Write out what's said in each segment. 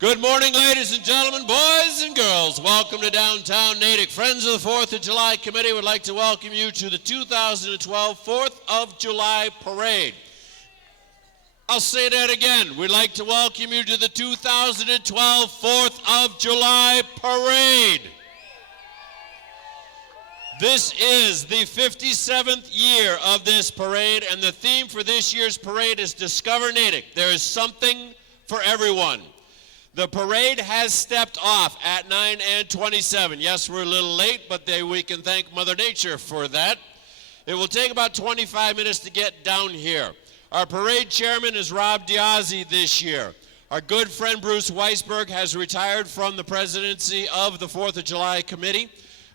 Good morning, ladies and gentlemen, boys and girls. Welcome to downtown Natick. Friends of the 4th of July Committee would like to welcome you to the 2012 4th of July Parade. I'll say that again. We'd like to welcome you to the 2012 4th of July Parade. This is the 57th year of this parade, and the theme for this year's parade is Discover Natick. There is something for everyone. The parade has stepped off at 9:27. Yes, we're a little late, but we can thank Mother Nature for that. It will take about 25 minutes to get down here. Our parade chairman is Rob Diazzi this year. Our good friend Bruce Weisberg has retired from the presidency of the 4th of July Committee,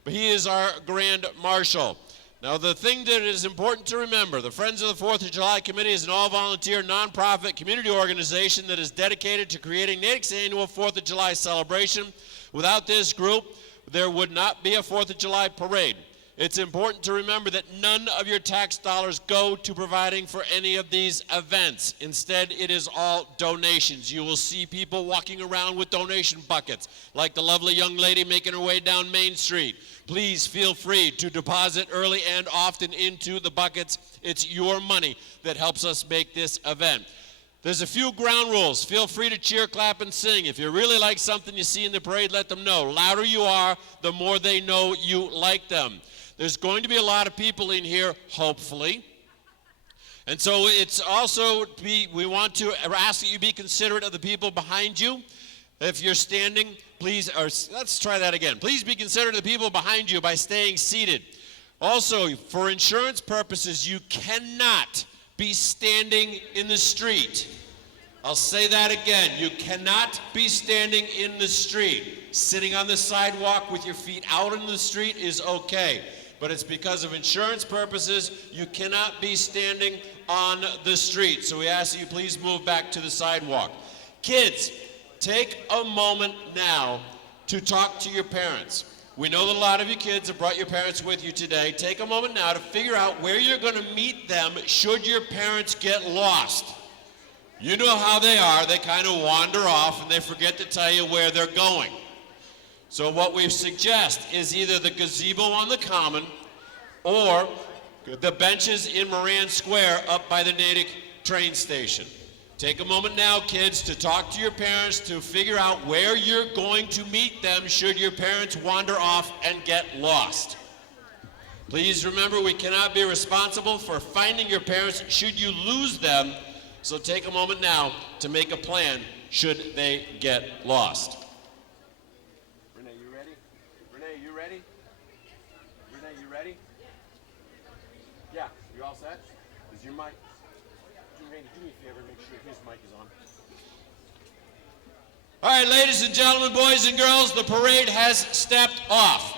but he is our grand marshal. Now, the thing that is important to remember, the Friends of the 4th of July Committee is an all-volunteer, nonprofit community organization that is dedicated to creating Natick's annual 4th of July celebration. Without this group, there would not be a 4th of July parade. It's important to remember that none of your tax dollars go to providing for any of these events. Instead, it is all donations. You will see people walking around with donation buckets, like the lovely young lady making her way down Main Street. Please feel free to deposit early and often into the buckets. It's your money that helps us make this event. There's a few ground rules. Feel free to cheer, clap, and sing. If you really like something you see in the parade, let them know. The louder you are, the more they know you like them. There's going to be a lot of people in here, hopefully. And so it's also, we want to ask that you be considerate of the people behind you. If you're standing, please, or let's try that again. Please be considerate of the people behind you by staying seated. Also, for insurance purposes, you cannot be standing in the street. I'll say that again. You cannot be standing in the street. Sitting on the sidewalk with your feet out in the street is okay. But it's because of insurance purposes, you cannot be standing on the street. So we ask that you please move back to the sidewalk. Kids, take a moment now to talk to your parents. We know that a lot of you kids have brought your parents with you today. Take a moment now to figure out where you're going to meet them should your parents get lost. You know how they are. They kind of wander off and they forget to tell you where they're going. So what we suggest is either the gazebo on the Common or the benches in Moran Square up by the Natick train station. Take a moment now, kids, to talk to your parents to figure out where you're going to meet them should your parents wander off and get lost. Please remember, we cannot be responsible for finding your parents should you lose them, so take a moment now to make a plan should they get lost. Yeah, you all set? Is your mic? Randy, do me a favor, make sure his mic is on. All right, ladies and gentlemen, boys and girls, the parade has stepped off.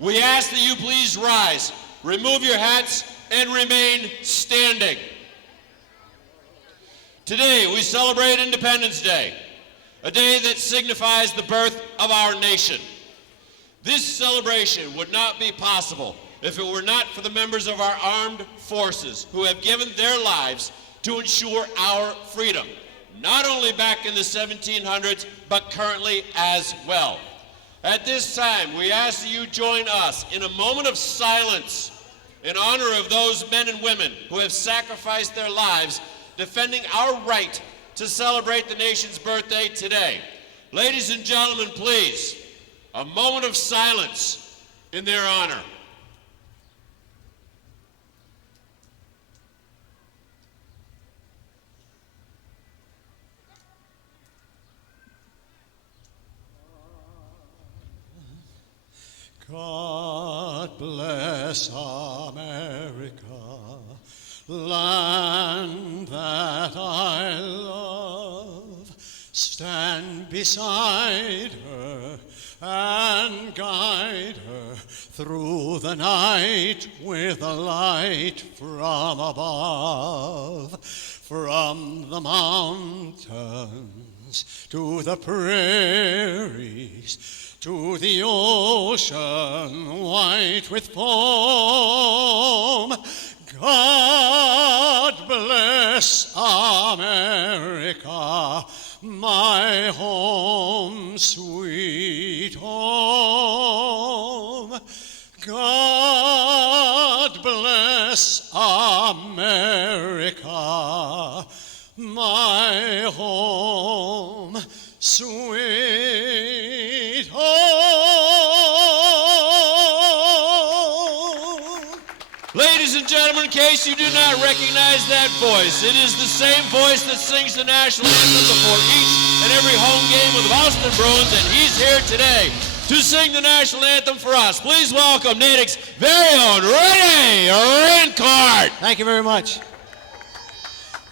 We ask that you please rise, remove your hats, and remain standing. Today, we celebrate Independence Day, a day that signifies the birth of our nation. This celebration would not be possible if it were not for the members of our armed forces who have given their lives to ensure our freedom, not only back in the 1700s, but currently as well. At this time, we ask that you join us in a moment of silence in honor of those men and women who have sacrificed their lives defending our right to celebrate the nation's birthday today. Ladies and gentlemen, please, a moment of silence in their honor. God bless America, land that I love. Stand beside her and guide her through the night with a light from above. From the mountains to the prairies, to the ocean white with foam, God bless America, my home. sweet home. God bless America, my home, sweet home. Ladies and gentlemen, in case you do not recognize that voice, it is the same voice that sings the national anthem before each and every home game with the Boston Bruins, and he's here today to sing the national anthem for us. Please welcome Natick's very own Renee Rancart. Thank you very much.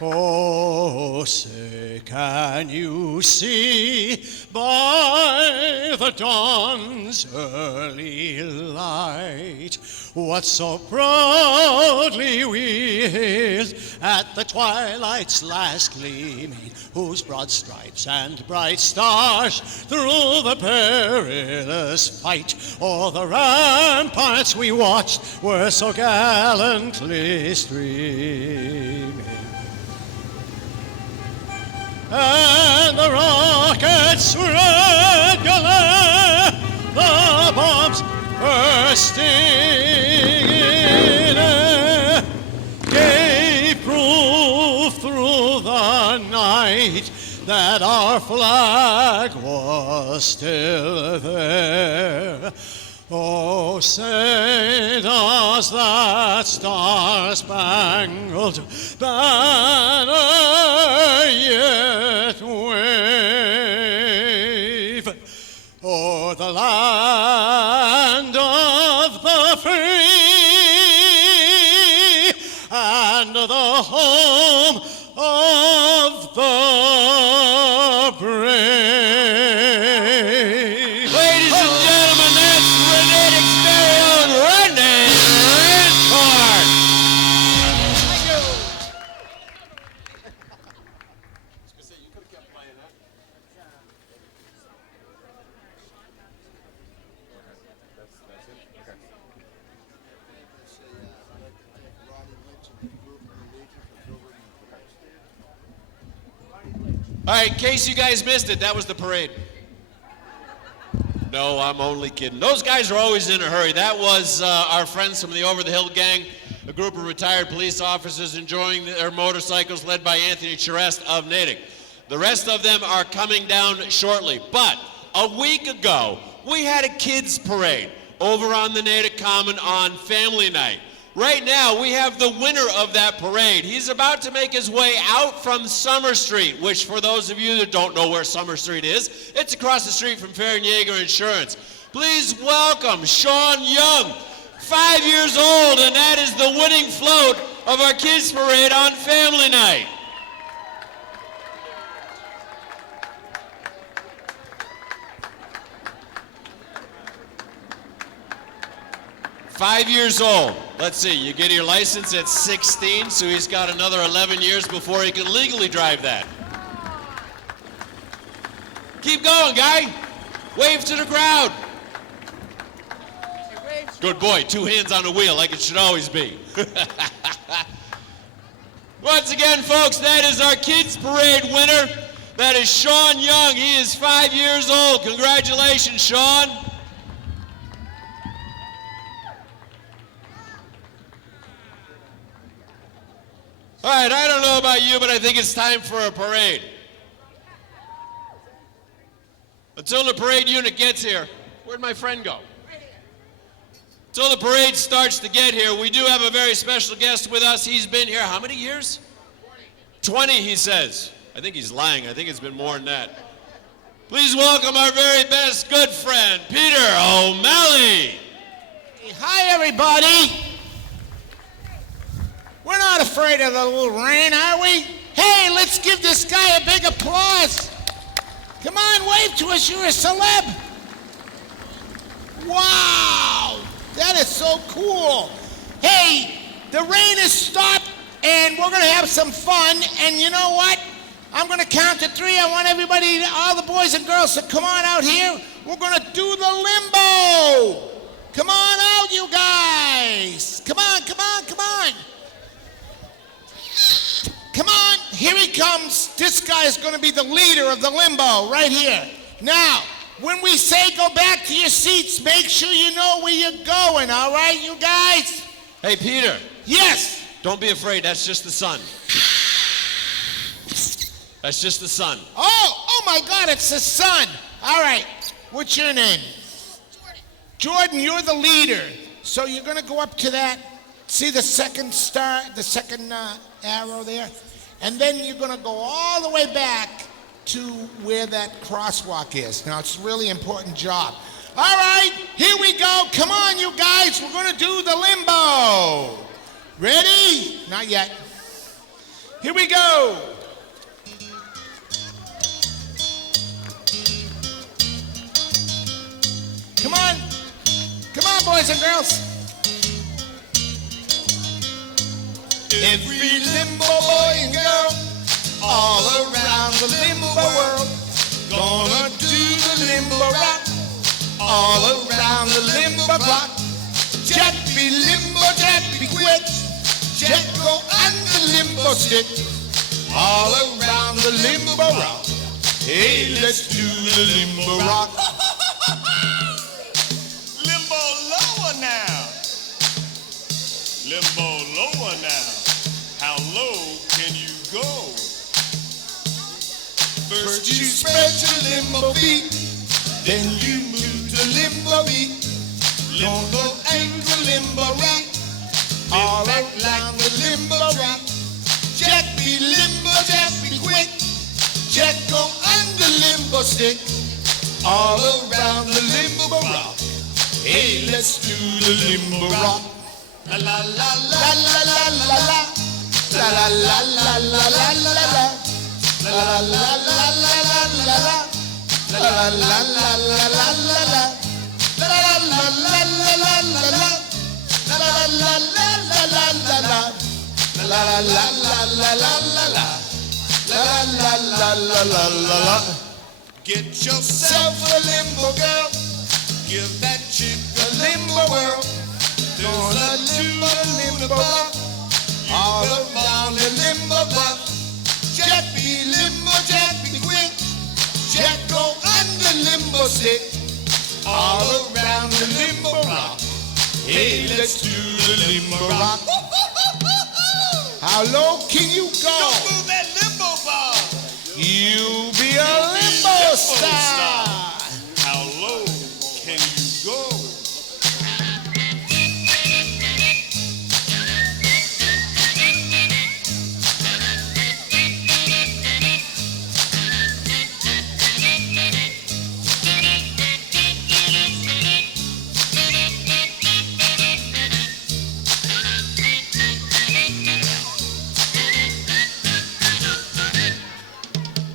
Oh, say, can you see by the dawn's early light what so proudly we hailed at the twilight's last gleaming, whose broad stripes and bright stars through the perilous fight o'er the ramparts we watched were so gallantly streaming. And the rockets' red glare, the bombs bursting in air, gave proof through the night that our flag was still there. Oh, say does that star-spangled banner yet wave o'er the land of the free and the home of the brave? Ladies and gentlemen, that's Natick's very own Renee Rancart. Thank you. I was gonna say, you could have kept playing that. That's it? Okay. All right, in case you guys missed it, that was the parade. No, I'm only kidding. Those guys are always in a hurry. That was our friends from the Over the Hill Gang, a group of retired police officers enjoying their motorcycles led by Anthony Charest of Natick. The rest of them are coming down shortly. But a week ago, we had a kids parade over on the Natick Common on Family Night. Right now, we have the winner of that parade. He's about to make his way out from Summer Street, which for those of you that don't know where Summer Street is, it's across the street from Fair and Yeager Insurance. Please welcome Sean Young, 5 years old, and that is the winning float of our kids parade on Family Night. .5 years old. Let's see, you get your license at 16, so he's got another 11 years before he can legally drive that. Keep going, guy. Wave to the crowd. Good boy, 2 hands on the wheel like it should always be. Once again, folks, that is our kids parade winner. That is Sean Young. He is 5 years old. Congratulations, Sean. All right, I don't know about you, but I think it's time for a parade. Until the parade unit gets here, where'd my friend go? Until the parade starts to get here, we do have a very special guest with us. He's been here how many years? 20, he says. I think he's lying. I think it's been more than that. Please welcome our very best good friend, Peter O'Malley. Hi, everybody. We're not afraid of the little rain, are we? Hey, let's give this guy a big applause. Come on, wave to us. You're a celeb. Wow, that is so cool. Hey, the rain has stopped, and we're going to have some fun. And you know what? I'm going to count to 3. I want everybody, all the boys and girls, to come on out here. We're going to do the limbo. Come on out, you guys. Come on, come on, come on. Come on, here he comes. This guy is going to be the leader of the limbo right here. Now, When we say go back to your seats, make sure you know where you're going, all right, you guys? Hey, Peter, Yes. don't be afraid. That's just the sun. That's just the sun. Oh my God, it's the sun. All right, what's your name? Jordan, you're the leader. So you're going to go up to that, see the second star, the second arrow there? And then you're going to go all the way back to where that crosswalk is. Now, it's a really important job. All right, here we go. Come on, you guys. We're going to do the limbo. Ready? Not yet. Here we go. Come on. Come on, boys and girls. Every limbo boy and girl all around the limbo world gonna do the limbo rock all around the limbo block. Jack be limbo, Jack be quick. Jack go on the limbo stick all around the limbo rock. Hey, let's do the limbo rock. Limbo lower now. Limbo lower now. How low can you go? First you spread your limbo feet, then you move to limbo beat. Limbo ankle, limbo rock, all around the limbo rock. Jack be limbo, Jack be quick. Jack go under limbo stick, all around the limbo rock. Hey, let's do the limbo rock. La la la la la la la la. La la la la la la la la. La la la la la la la la. La la la la la la la la. La la la la la la la la. La la la la la la la la. La la la la la la la la. La la la la la la la. Get yourself a limbo girl. Give that chick a limbo whirl. Gonna do a limbo rock all around the limbo block. Jack be limbo, Jack be quick. Jack go under limbo stick all around the limbo rock. Hey, let's do the limbo rock. How low can you go? Don't move that limbo bar. You be a limbo star. How low can you go?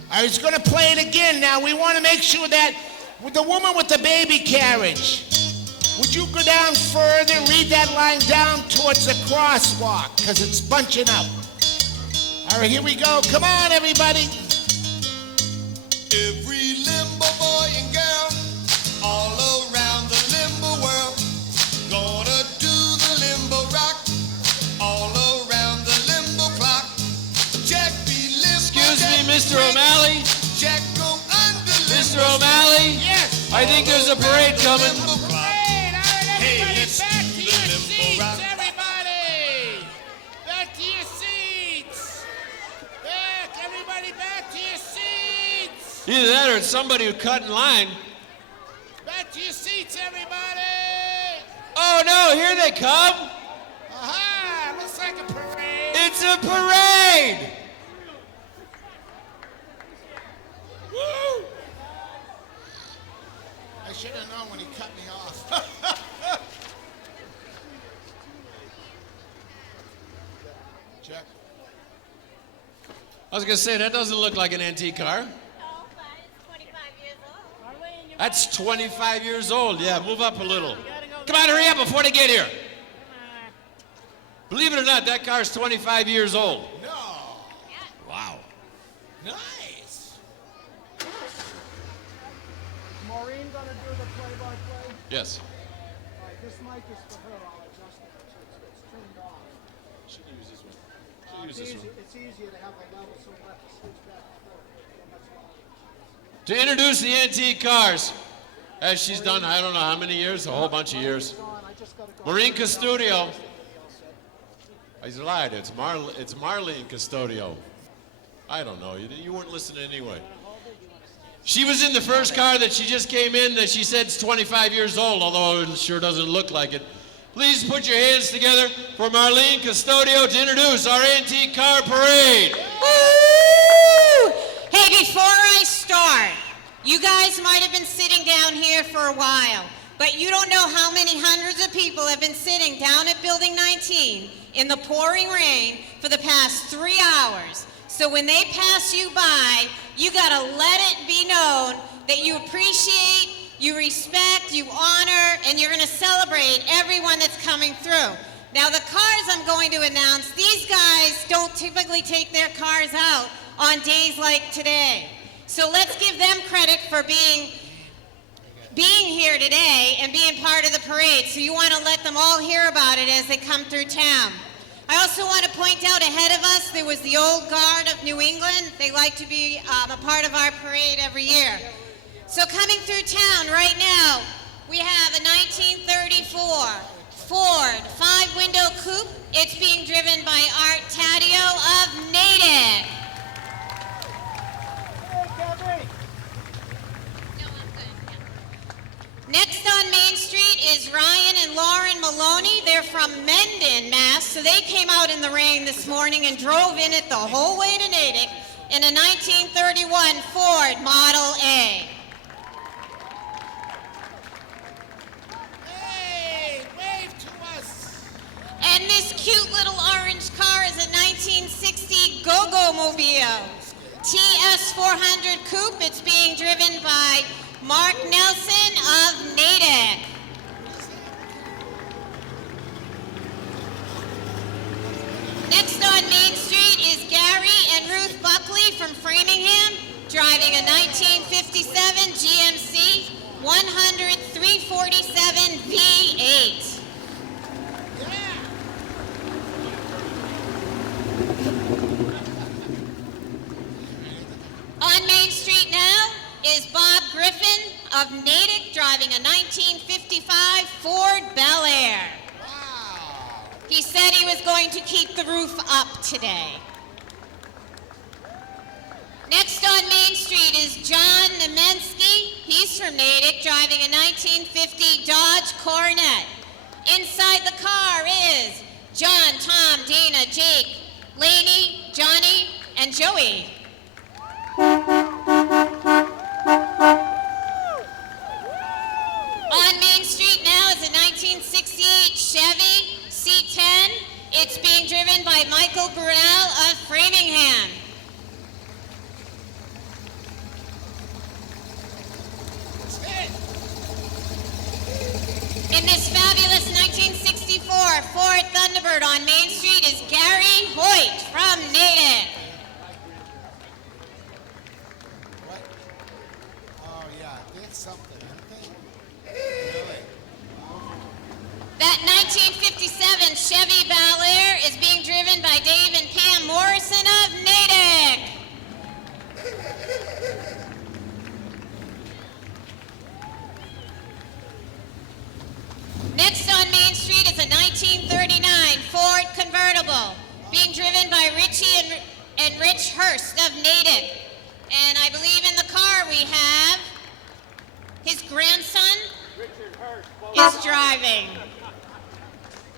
I was going to play it again now. We want to make sure that with the woman with the baby carriage, would you go down further, read that line down towards the crosswalk, because it's bunching up. All right, here we go. Come on, everybody. Every limbo boy and girl all around the limbo world gonna do the limbo rock all around the limbo clock. Jack be limbo. Excuse me, Mr. O'Malley. Jack go under Mr. O'Malley? Yes. I think there's a parade coming. Parade. All right, everybody, let's back do to the your limbo seats, rock. everybody. Back to your seats. Back, everybody, back to your seats. Either that or it's somebody who cut in line. Back to your seats, everybody. Oh no, here they come. Aha, looks like a parade. It's a parade. Woo! I should have known when he cut me off. Check. I was gonna say, that doesn't look like an antique car. No, but it's 25 years old. That's 25 years old. Yeah, move up a little. Come on, hurry up before they get here. Believe it or not, that car's 25 years old. No. Wow. Nice. Maureen gonna do the play-by-play? Yes. All right, this mic is for her. I'll adjust it. It's turned off. She can use this one. It's easier to have the level so left switch back and forth. So much longer. To introduce the antique cars, As she's done, I don't know how many years, a whole bunch of years. I just gotta go. Maureen Custodio. I lied, it's Marlene Custodio. I don't know, you weren't listening anyway. She was in the first car that she just came in that she said is 25 years old, although it sure doesn't look like it. Please put your hands together for Marlene Custodio to introduce our antique car parade. Woo! Hey, before I start, you guys might have been sitting down here for a while, but you don't know how many hundreds of people have been sitting down at Building 19 in the pouring rain for the past 3 hours. So when they pass you by, you gotta let it be known that you appreciate, you respect, you honor, and you're gonna celebrate everyone that's coming through. Now the cars I'm going to announce, these guys don't typically take their cars out on days like today. So let's give them credit for being here today and being part of the parade. So you wanna let them all hear about it as they come through town. I also want to point out ahead of us, there was the Old Guard of New England. They like to be a part of our parade every year. So coming through town right now, we have a 1934 Ford 5-window coupe. It's being driven by Art Taddeo of Natick. Next on Main Street is Ryan and Lauren Maloney. They're from Mendon, Mass. So they came out in the rain this morning and drove in it the whole way to Natick in a 1931 Ford Model A. Hey, wave to us. And this cute little orange car is a 1960 Go-Go Mobile TS 400 Coupe. It's being driven by Mark Nelson of Natick. Next on Main Street is Gary and Ruth Buckley from Framingham, driving a 1957 GMC 100-347 V8. On Main Street now is Bob Griffin of Natick, driving a 1955 Ford Bel Air. Wow. He said he was going to keep the roof up today. Next on Main Street is John Nemensky. He's from Natick, driving a 1950 Dodge Coronet. Inside the car is John, Tom, Dana, Jake, Laney, Johnny, and Joey. On Main Street now is a 1968 Chevy C10. It's being driven by Michael Burrell of Framingham. In this fabulous 1964 Ford Thunderbird on Main Street is Gary Hoyt from Natick. What? Oh, yeah, that's something, isn't it? Really? That 1957 Chevy Bel Air is being driven by Dave and Pam Morrison of Natick. Next on Main Street is a 1939 Ford convertible being driven by Richie and Rich Hurst of Natick. And I believe in the car we have his grandson is driving.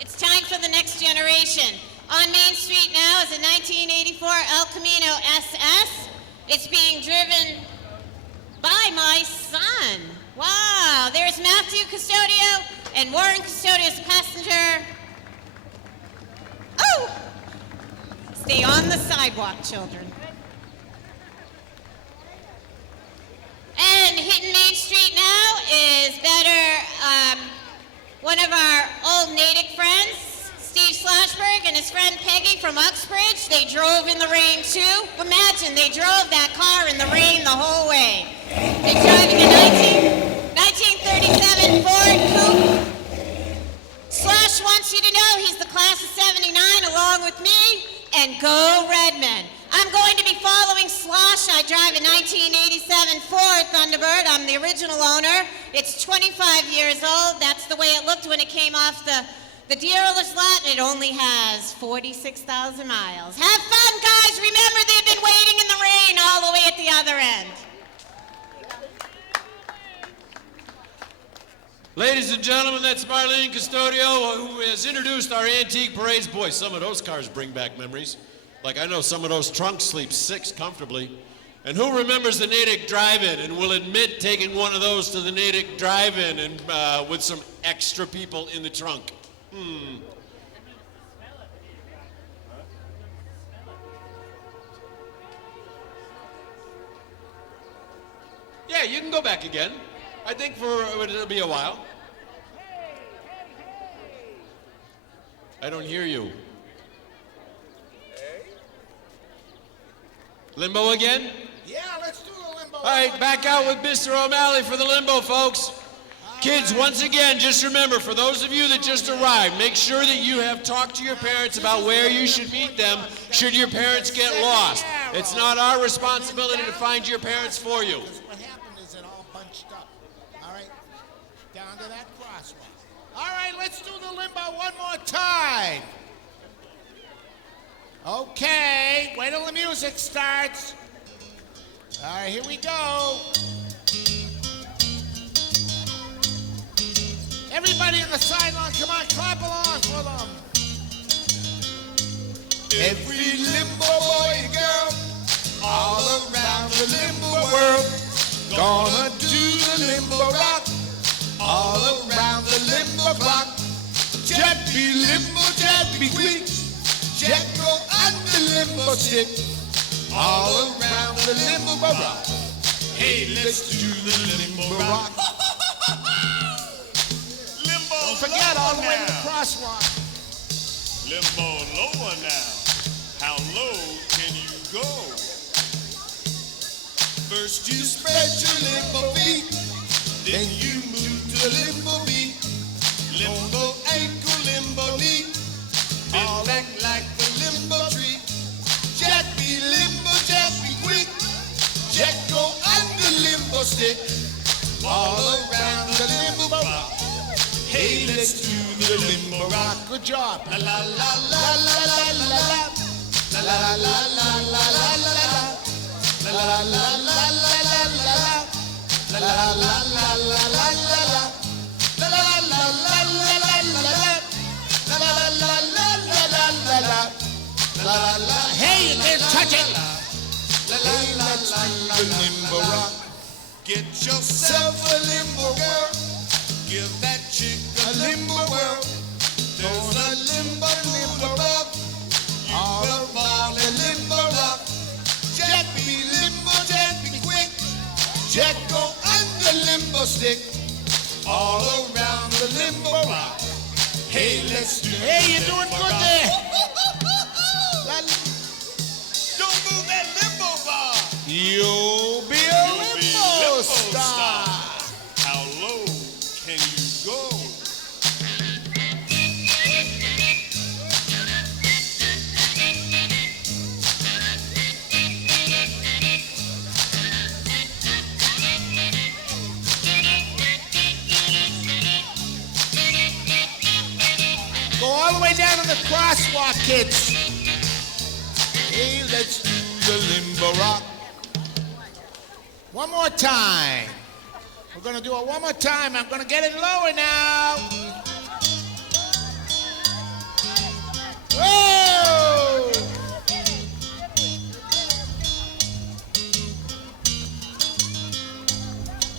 It's time for the next generation. On Main Street now is a 1984 El Camino SS. It's being driven by my son. Wow, there's Matthew Custodio and Warren Custodio's passenger. Oh! Stay on the sidewalk, children. And hitting Main Street now is one of our old Natick friends, Steve Slashberg and his friend Peggy from Uxbridge. They drove in the rain too. Imagine, they drove that car in the rain the whole way. They're driving a 1937 Ford Coupe. Slash wants you to know he's the class of 79 along with me, and go Redmen. I'm going to be following Slosh. I drive a 1987 Ford Thunderbird. I'm the original owner. It's 25 years old. That's the way it looked when it came off the dealer's lot. It only has 46,000 miles. Have fun, guys. Remember, they've been waiting in the rain all the way at the other end. Ladies and gentlemen, that's Marlene Custodio, who has introduced our antique parades. Boy, some of those cars bring back memories. Like I know some of those trunks sleep 6 comfortably. And who remembers the Natick Drive-In and will admit taking one of those to the Natick Drive-In and with some extra people in the trunk? Yeah, you can go back again. I think it'll be a while. I don't hear you. Limbo again? Yeah, let's do the limbo. All right, back out with Mr. O'Malley for the limbo, folks. Kids, once again, just remember, for those of you that just arrived, make sure that you have talked to your parents about where you should meet them should your parents get lost. It's not our responsibility to find your parents for you. What happened is it all bunched up. All right, down to that crosswalk. All right, let's do the limbo one more time. Okay, wait till the music starts. All right, here we go. Everybody in the sideline, come on, clap along for them. Every limbo boy and girl all around the limbo world gonna do the limbo rock all around the limbo clock. Jack be limbo, Jack be quick, Jack go on the limbo stick all around the limbo rock. Hey, let's do the limbo rock. Don't forget all the way to the crosswalk. Limbo lower now. How low can you go? First you spread your limbo feet, then you move to limbo beat. Limbo ankle, limbo knee, bend back like the limbo tree. Jack be limbo, Jack be quick, Jack go on the limbo stick, all around the limbo rock. Hey, let's do the limbo rock. Good job. La la la la la la la la. La la la la la la la la. La la la la la la la la. La la la la la la la la. La la la la la la la la. La la la la la la la la. La la la. Hey, you can't touch it. La la la la la la. Limbo rock. Get yourself a limbo girl. Give that chick a limbo world. There's a limbo above. You will fall in limbo rock. Jack be limbo, Jack be quick. Jack go on the limbo stick. All around the limbo rock. Hey, let's do Hey, you're doing good there. Don't move that limbo bar. You'll be a You'll be limbo limbo star. How low can you go? Go all the way down to the crosswalk, kids. Hey, let's do the limbo rock. One more time. We're gonna do it one more time. I'm gonna get it lower now. Whoa!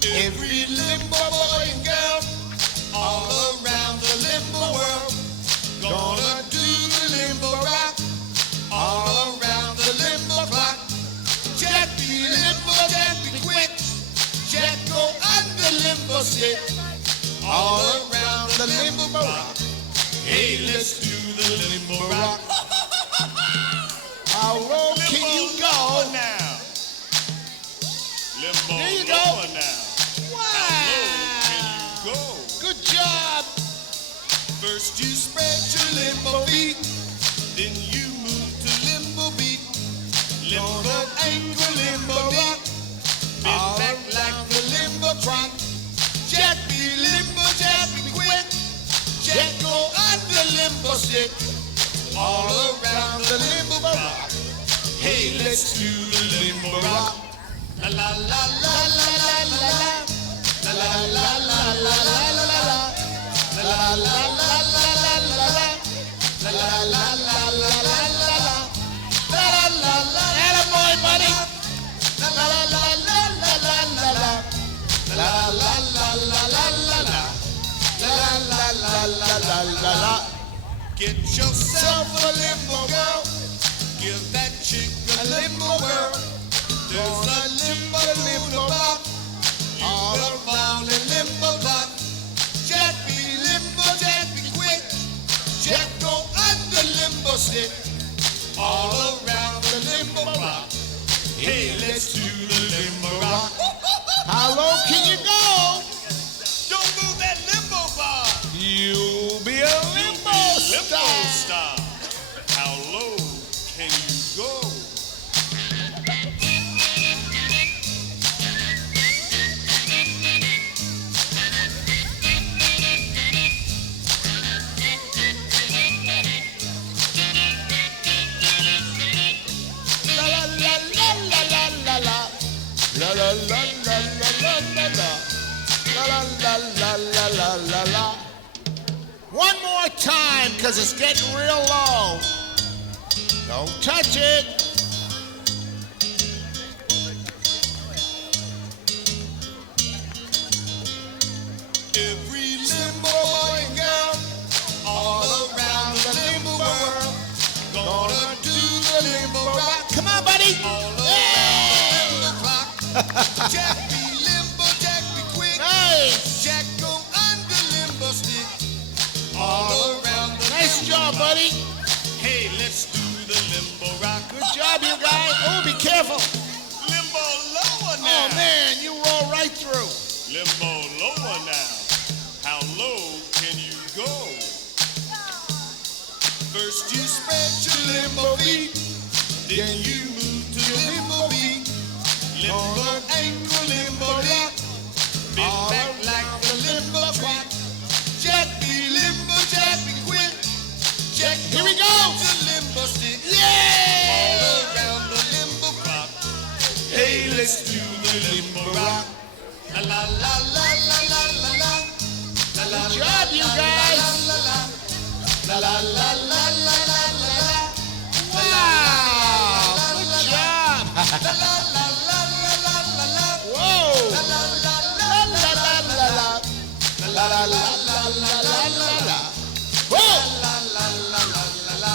Every limbo boy and girl all around the limbo world gonna do the limbo rock all around the limbo clock. Jack be limbo, Jack be quick, Jack go on the limbo stick all around the limbo rock. Hey, let's do the limbo rock. How low can you go? Now? Limbo There you go. lower now. Wow! Go. Good job. First you spread your limbo feet, then you move to limbo beat. Limbo ankle, limbo knee, bend back like the limbo trot. Jack limbo stick all around the limbo rock. Hey, let's do the limbo rock. La la la la la la la la. La la la la la la la la. La la la la la la la la. La la la la la la la la. La la la. Attaboy, buddy. La la la la la la la la. La la la la la la la. La la la la la la la. Get yourself a limbo girl. Give that chick a limbo whirl. There's a limbo rock. You will fall in limbo rock. Jack be limbo, Jack be quick. Jack go under limbo stick. All around the limbo rock. Hey, let's do the limbo rock. How low can you go? Don't move that limbo bar. You'll be a limbo Limbo star. star. How low can you go? La la la la la la la la. La la la la la la la la. La la la la la la la la. One more time, cause it's getting real low. Don't touch it. Every limbo boy and girl all around the limbo world gonna do the limbo rock. Come on, buddy. All around Yeah. the limbo clock. Jack be limbo, Jack be quick. Nice. Jack go under limbo stick. All around the Nice limbo job, rock. buddy. Hey, let's do the limbo rock. Good job, you guys. Oh, be careful. Limbo lower now. Oh, man, you roll right through. Limbo lower now. How low can you go? First you spread your limbo feet, then you move to the limbo beat. Limbo ankle, limbo lock, bend back like the limbo clock. Jack be limbo, Jack be quick. Jack Here we go. to limbo stick. Yeah. All around the limbo clock. Hey, let's do the limbo rock. La la la la la la la la. La la Good job, you guys. la la la la la la la la la. Wow. Good job. La la la la la la la la. Whoa. La la la La la la la la. La la la la la la la la. Whoa. la la la la la la.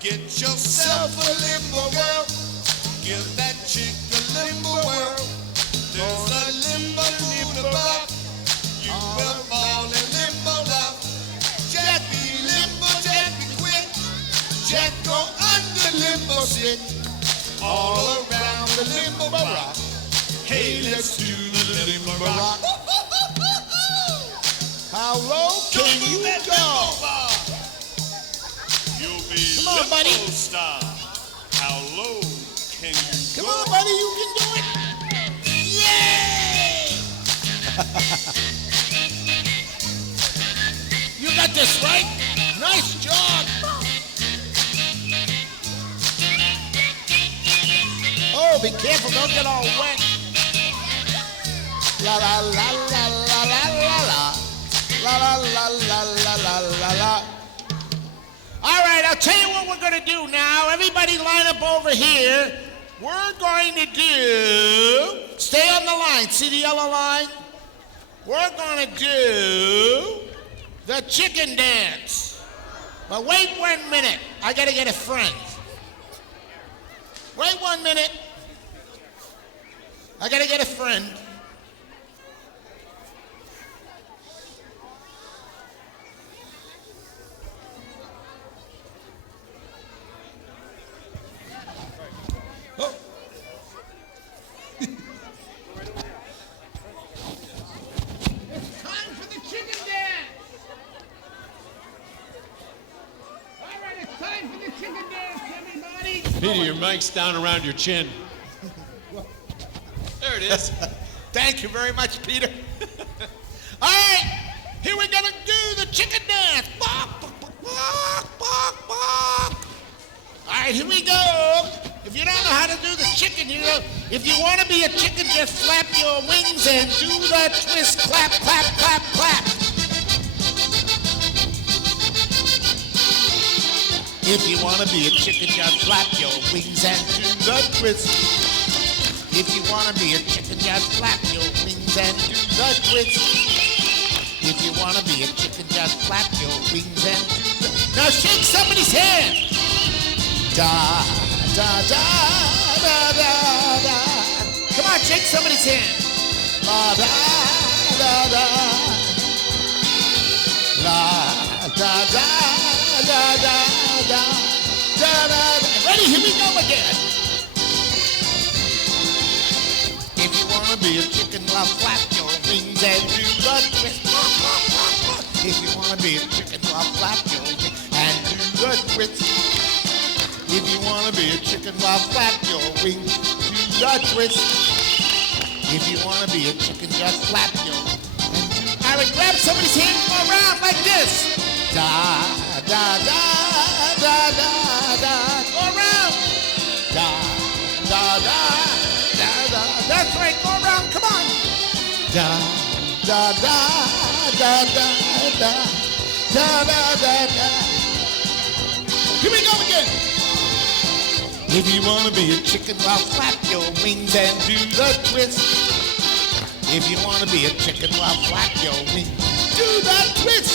Get yourself a limbo girl. Give that chick a limbo whirl. There's a limbo rock. You will fall in limbo rock. Jack be limbo, Jack be quick. Jack go under limbo stick. All around the limbo rock. Hey, let's do the limbo rock. How low can you go? You'll be Come on, buddy. limbo star. How low can you Come go? on, buddy, you can do it. Yay! You got this, right? Nice job. Oh, be careful, don't get all wet. La la la la la la la la. La la la la la la la la. All right, I'll tell you what we're going to do now. Everybody line up over here. We're going to do, stay on the line. See the yellow line? We're going to do the chicken dance. But wait 1 minute. I got to get a friend. Wait 1 minute. I got to get a friend. Oh. It's time for the chicken dance. All right, it's time for the chicken dance, everybody. Peter, your mic's down around your chin. There it is. Thank you very much, Peter. All right, here we're gonna do the chicken dance. Bark, bark. All right, here we go. If you don't know how to do the chicken, if you want to be a chicken, just flap your wings and do the twist. Clap, clap, clap, clap. If you want to be a chicken, just flap your wings and do the twist. If you want to be a chicken, just flap your wings and do the twist. If you want to be a chicken, just flap your wings and do the... Now shake somebody's hand. Da, da, da, da, da, da. Come on, shake somebody's hand. La, da, da, da. La, da, da, da, da, da, da, da. Ready? Here we go again. If you want to be a chicken, well, flap your wings and do the twist. If you want to be a chicken, well, flap your wings and do the twist. If you want to be a chicken, well, flap your wings, do the twist. If you want to be a chicken, just flap your wings. All right, grab somebody's hand, go around like this. Da, da, da, da, da, da. Go around. Da, da, da, da, da. That's right, go around, come on. Da, da, da, da, da, da. Da, da, da, da. Here we go again. If you want to be a chicken, well, flap your wings and do the twist. If you want to be a chicken, well, flap your wings, do the twist.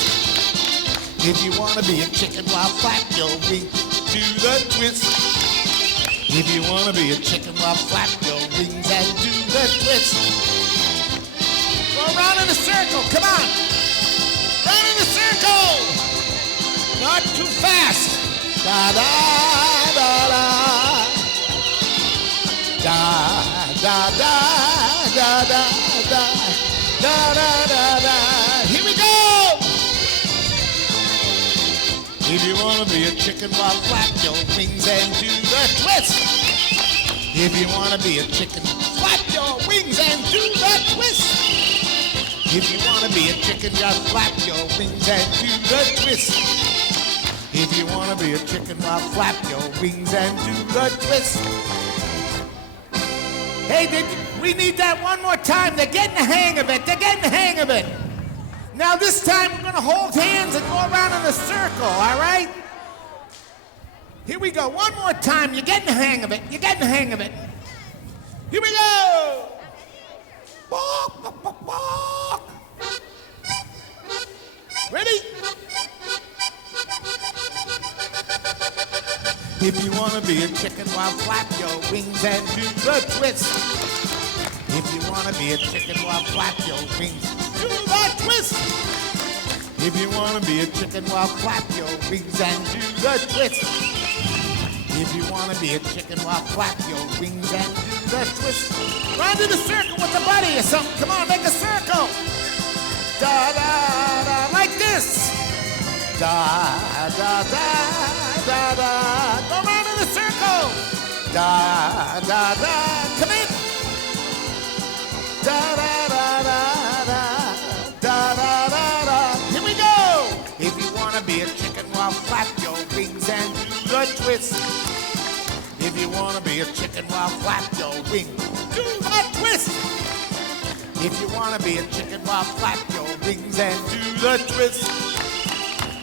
If you want to be a chicken, well, flap your wings, do the twist. If you want to be a chicken, well, flap your wings and do the twist. Go around in a circle, come on. Round in a circle. Not too fast. Da da da da. Da da da da da da da da da da. Here we go. If you want to be a chicken, well, flap your wings and do the twist. If you want to be a chicken, flap your wings and do the twist. If you want to be a chicken, just flap your wings and do the twist. If you want to be a chicken, well, flap your wings and do the twist. Hey, we need that one more time. They're getting the hang of it. They're getting the hang of it. Now this time we're going to hold hands and go around in a circle, all right? Here we go. One more time. You're getting the hang of it. You're getting the hang of it. Here we go. Walk, walk, walk, walk. Ready? If you want to be a chicken, well, flap your wings and do the twist. If you want to be a chicken, well, flap your wings, do the twist. If you want to be a chicken, well, flap your wings and do the twist. If you want to be a chicken, well, flap your wings and do the twist. Round in a circle with a buddy or something. Come on, make a circle. Da da da, like this. Da da da da da. Go round in a circle. Da da da. Come in. Da da da da da. Da da da da. Here we go. If you wanna be a chicken, well, flap your wings and do the twist. If you wanna be a chicken, well, flap your wings, do the twist. If you wanna be a chicken, well, flap your wings and do the twist.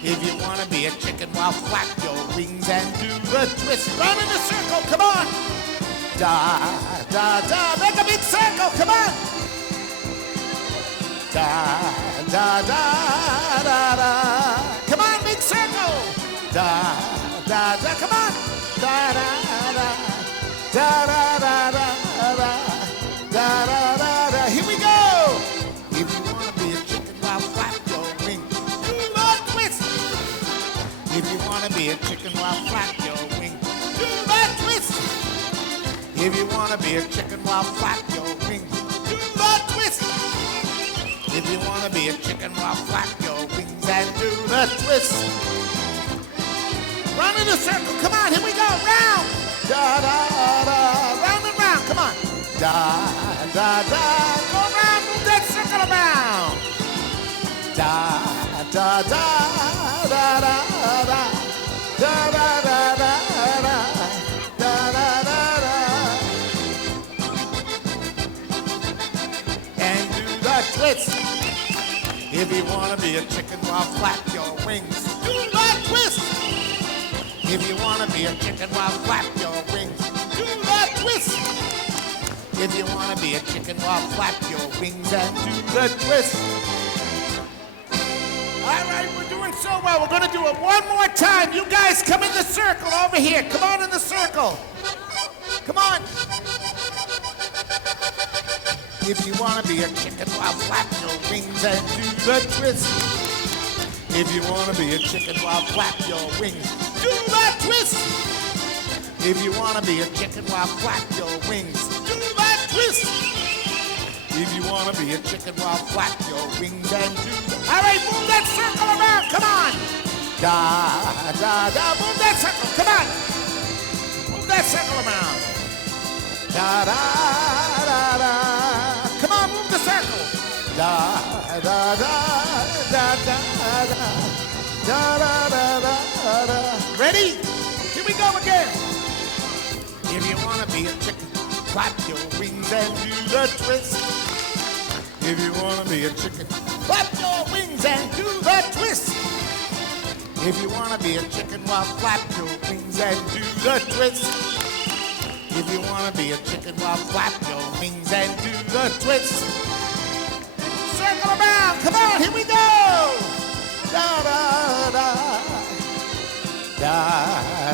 If you wanna be a chicken, well, flap your wings and do the twist. Run in a circle, come on. Da, da, da, make a big circle, come on. Da, da, da, da, da. Come on, big circle. Da, da, da, come on. Da, da, da, da, da, da, da, da, da, da, da, da. Here we go. If you wanna be a chicken, well, flap your wings, do the twist. If you wanna be a chicken, well, flap your wings, do the twist. If you wanna be a chicken, well, flap your wings, do the twist. If you wanna be a chicken, well, flap your wings and do the twist. Run in a circle, come on, here we go, round. Da da da, round and round, come on. Da da da, go around, move that circle around. Da da da da da da da the twist. If you wanna be a chicken, well, flap your wings. Do the twist. If you wanna be a chicken, well, flap your wings. Do the twist. If you wanna be a chicken, well, flap your wings and do the twist. All right, we're doing so well. We're gonna do it one more time. You guys come in the circle over here. Come on in the circle. Come on. If you wanna be a chicken, well, flap your wings and do the twist. If you wanna be a chicken, well, flap your wings. Do the twist. If you wanna be a chicken, well, flap your wings. Do the twist. If you wanna be a chicken, well, flap your wings and do the... All right, move that circle around. Come on. Da, da, da. Move that circle. Come on. Move that circle around. Da, da, da, da. Come on, move the circle. Da, da, da, da, da, da. Da, da, da, da, da. Ready? Here we go again. If you wanna be a chicken, clap your wings and do the twist. If you wanna be a chicken, clap your wings and do the twist. If you wanna be a chicken, well, flap your wings and do the twist. If you wanna be a chicken, well, flap your wings and do the twist. Circle around, come on, here we go. Da da da, da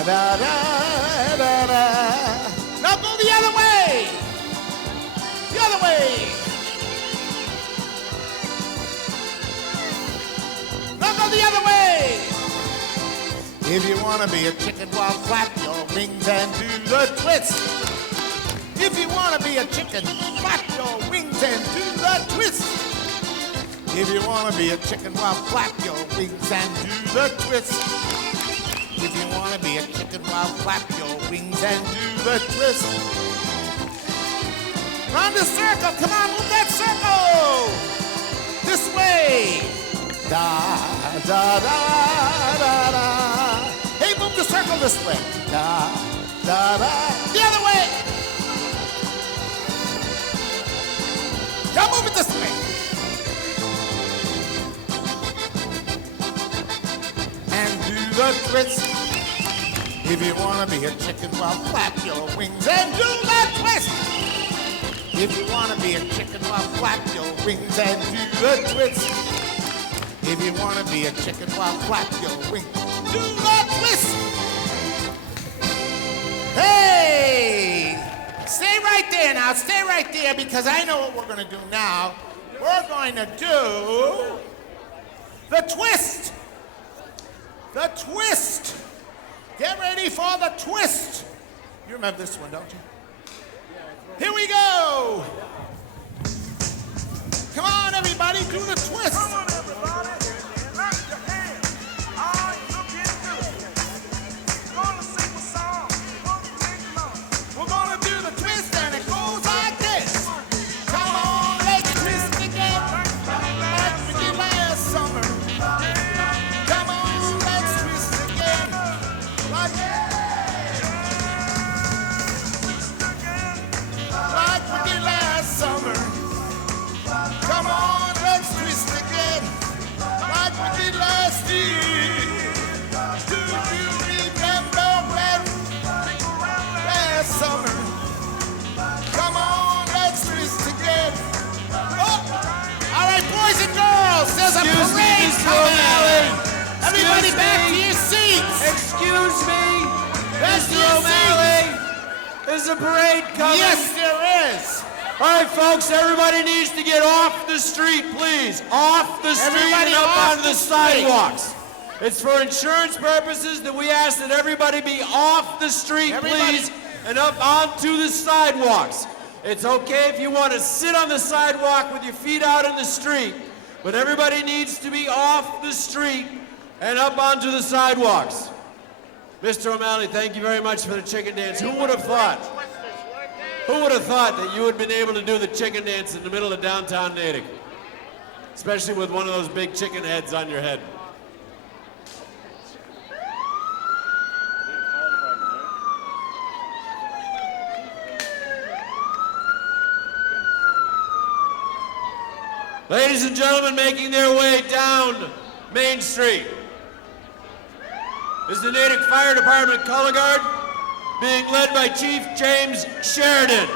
da da da da. Now go the other way. The other way. Now go the other way. If you wanna be a chicken, well, flap your wings and do the twist. If you wanna be a chicken, flap your wings and do the twist. If you wanna be a chicken, well, flap your wings and do the twist. If you wanna be a chicken, well, flap your wings and do the twist. Round the circle, come on, move that circle. This way. Da, da, da, da, da. Hey, move the circle this way. Da, da, da. The other way. Now move it this way. And do the twist. If you want to be a chicken, well, flap your wings and do the twist. If you want to be a chicken, well, flap your wings and do the twist. If you want to be a chicken, well, flap your wings. Do the twist. Hey! Stay right there now. Stay right there because I know what we're going to do now. We're going to do the twist. The twist. Get ready for the twist. You remember this one, don't you? Here we go. Come on, everybody, do the twist. Come on, everybody. Clap your hands. All right, look into it. Gonna sing a song. Gonna sing along. We're gonna do the twist and it goes like this. Come on, let's twist again. Like we did last summer. Come on, let's twist again. Like we did last summer. Come on, let's twist again. Like we did last year. Do you remember when last summer? Come on, let's twist again. Oh, all right, boys and girls, there's a parade coming. Everybody back to your seats. Excuse me, Back to Mr. your O'Malley. There's a parade coming. Yes, there is. All right, folks, everybody needs to get off the street, please. Off the street Everybody and up off onto the the street. sidewalks. It's for insurance purposes that we ask that everybody be off the street, Everybody- please, and up onto the sidewalks. It's okay if you want to sit on the sidewalk with your feet out in the street, but everybody needs to be off the street and up onto the sidewalks. Mr. O'Malley, thank you very much for the chicken dance. Who would have thought? Who would have thought that you would have been able to do the chicken dance in the middle of downtown Natick? Especially with one of those big chicken heads on your head. Ladies and gentlemen, making their way down Main Street is the Natick Fire Department Color Guard, being led by Chief James Sheridan.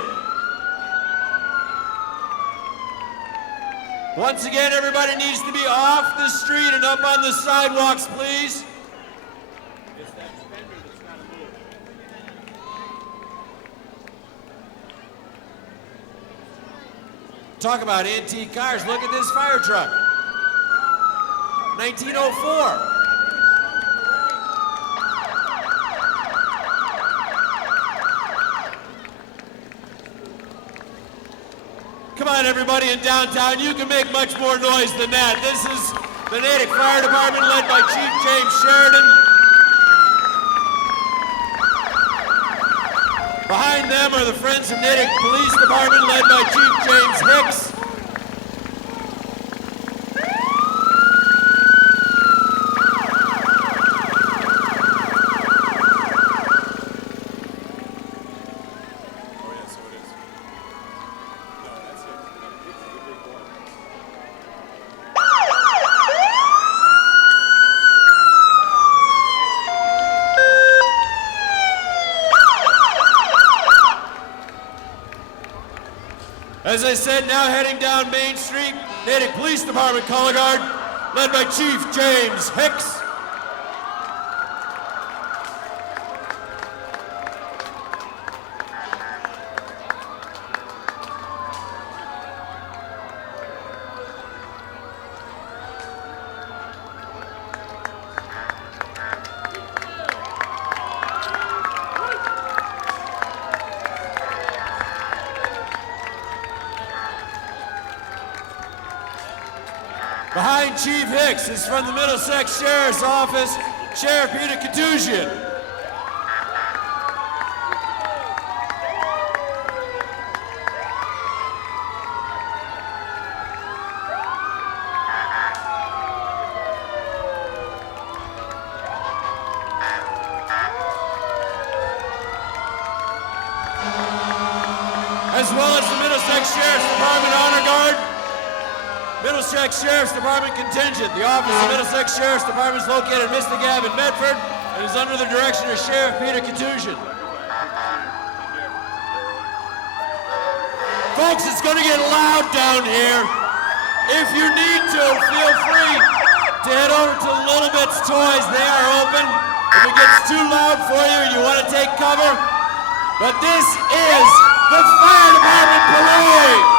Once again, everybody needs to be off the street and up on the sidewalks, please. It's that fender that's got to move. Talk about antique cars. Look at this fire truck. 1904. Come on, everybody in downtown. You can make much more noise than that. This is the Natick Fire Department led by Chief James Sheridan. Behind them are the Friends of Natick Police Department led by Chief James Hicks. As I said, now heading down Main Street, Natick Police Department Color Guard, led by Chief James Hicks. Behind Chief Hicks is from the Middlesex Sheriff's Office, Sheriff Peter Katusian. As well as the Middlesex Sheriff's Department Honor Guard, Middlesex Sheriff's Department contingent. The office of Middlesex Sheriff's Department is located in Mystic Ave in Medford and is under the direction of Sheriff Peter Katusian. Folks, it's going to get loud down here. If you need to, feel free to head over to Little Bit's Toys. They are open. If it gets too loud for you and you want to take cover. But this is the Fire Department Parade.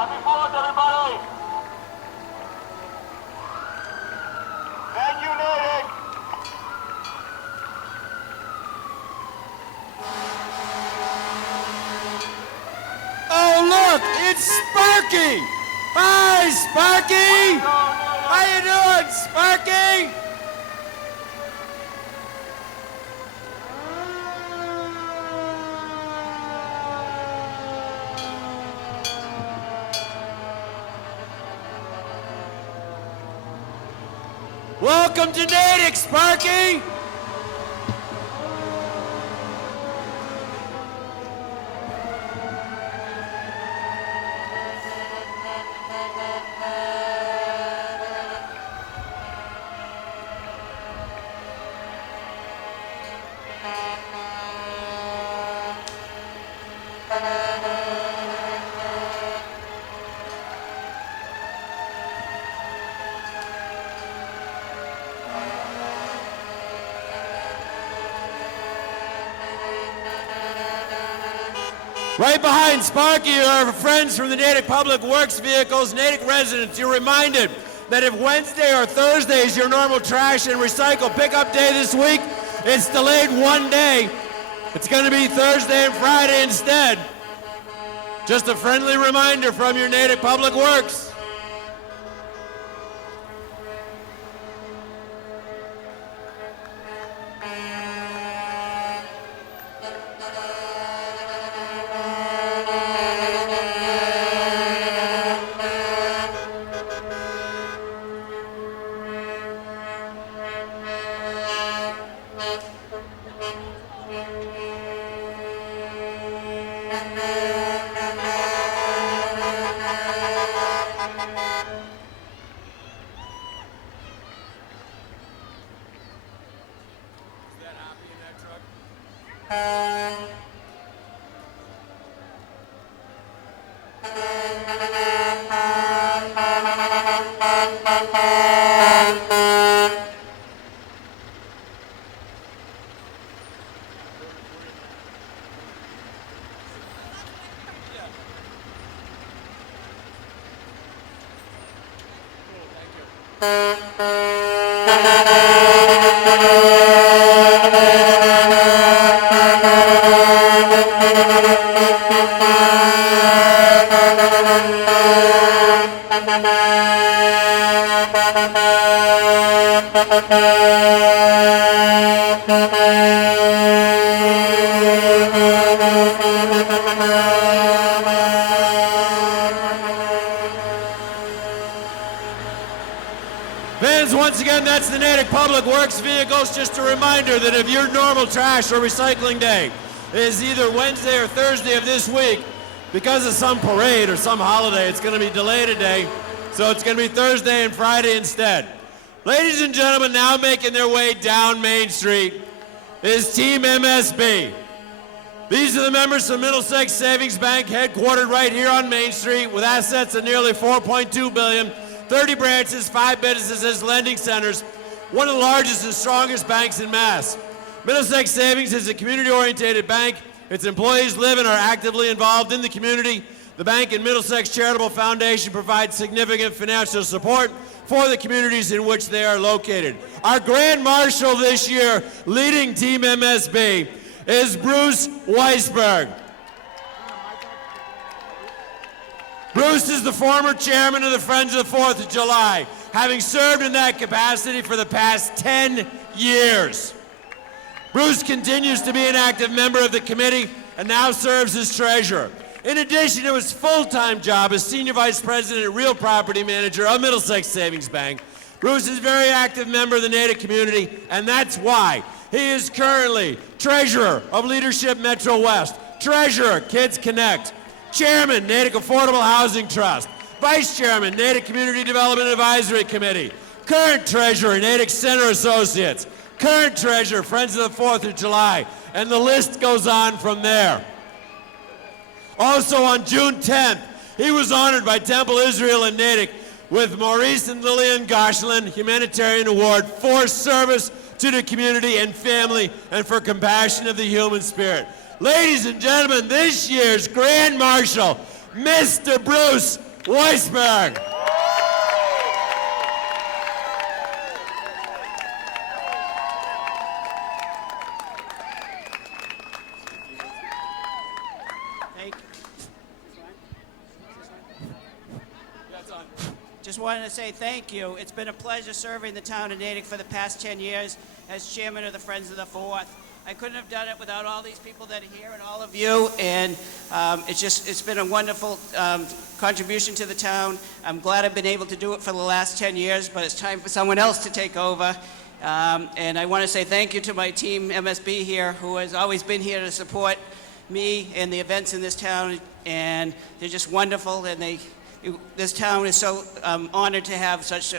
Happy Fourth, everybody! Thank you, Natick! Oh, look, it's Sparky! Hi, Sparky! How you doing, Sparky? Welcome to Natick, Sparky! Right behind Sparky are our friends from the Natick Public Works Vehicles, Natick residents. You're reminded that if Wednesday or Thursday is your normal trash and recycle pickup day this week, it's delayed one day. It's going to be Thursday and Friday instead. Just a friendly reminder from your Natick Public Works. Fans, once again, that's the Natick Public Works vehicles. Just a reminder that if your normal trash or recycling day is either Wednesday or Thursday of this week, because of some parade or some holiday, it's going to be delayed a day. So it's going to be Thursday and Friday instead. Ladies and gentlemen, now making their way down Main Street is Team MSB. These are the members of Middlesex Savings Bank, headquartered right here on Main Street with assets of nearly $4.2 billion, 30 branches, 5 businesses, lending centers, one of the largest and strongest banks in Mass. Middlesex Savings is a community-oriented bank. Its employees live and are actively involved in the community. The bank and Middlesex Charitable Foundation provide significant financial support for the communities in which they are located. Our Grand Marshal this year, leading Team MSB, is Bruce Weisberg. Bruce is the former chairman of the Friends of the 4th of July, having served in that capacity for the past 10 years. Bruce continues to be an active member of the committee and now serves as treasurer. In addition to his full-time job as senior vice president and real property manager of Middlesex Savings Bank, Bruce is a very active member of the Natick community, and that's why he is currently treasurer of Leadership Metro West, treasurer Kids Connect, chairman Natick Affordable Housing Trust, vice chairman Natick Community Development Advisory Committee, current treasurer Natick Center Associates, current treasurer Friends of the 4th of July, and the list goes on from there. Also on June 10th, he was honored by Temple Israel in Natick with Maurice and Lillian Gosselin Humanitarian Award for service to the community and family and for compassion of the human spirit. Ladies and gentlemen, this year's Grand Marshal, Mr. Bruce Weisberg. Just wanted to say thank you. It's been a pleasure serving the town of Natick for the past 10 years as chairman of the Friends of the 4th. I couldn't have done it without all these people that are here and all of you, and it's been a wonderful contribution to the town. I'm glad I've been able to do it for the last 10 years, but it's time for someone else to take over. And I want to say thank you to my team, MSB here, who has always been here to support me and the events in this town, and they're just wonderful, and this town is so honored to have such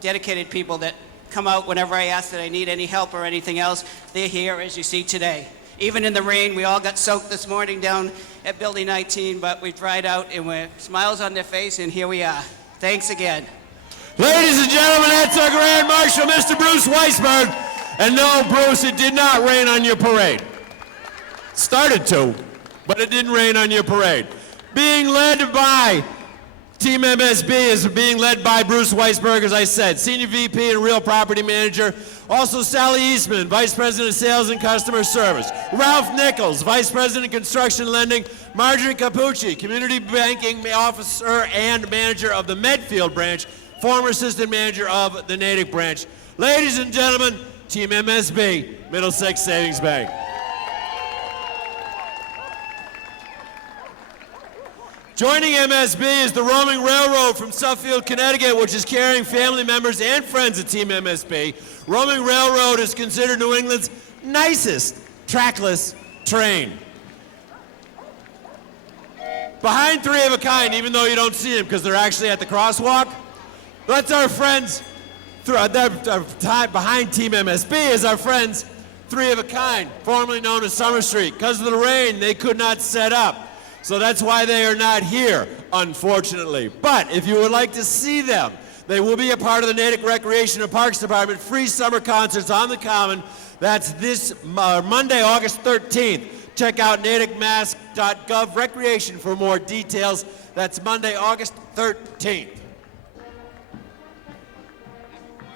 dedicated people that come out whenever I ask that I need any help or anything else. They're here, as you see today. Even in the rain, we all got soaked this morning down at Building 19, but we dried out and we're smiles on their face, and here we are. Thanks again. Ladies and gentlemen, that's our Grand Marshal, Mr. Bruce Weisberg. And no, Bruce, it did not rain on your parade. Started to, but it didn't rain on your parade. Being led by Team MSB is being led by Bruce Weisberg, as I said, Senior VP and Real Property Manager. Also Sally Eastman, Vice President of Sales and Customer Service. Ralph Nichols, Vice President of Construction Lending. Marjorie Capucci, Community Banking Officer and Manager of the Medfield Branch, former Assistant Manager of the Natick Branch. Ladies and gentlemen, Team MSB, Middlesex Savings Bank. Joining MSB is the Roaming Railroad from Suffield, Connecticut, which is carrying family members and friends of Team MSB. Roaming Railroad is considered New England's nicest trackless train. Behind Three of a Kind, even though you don't see them because they're actually at the crosswalk, that's our friends. Behind Team MSB is our friends Three of a Kind, formerly known as Summer Street. Because of the rain, they could not set up. So that's why they are not here, unfortunately. But if you would like to see them, they will be a part of the Natick Recreation and Parks Department free summer concerts on the Common. That's this Monday, August 13th. Check out natickmass.gov recreation for more details. That's Monday, August 13th.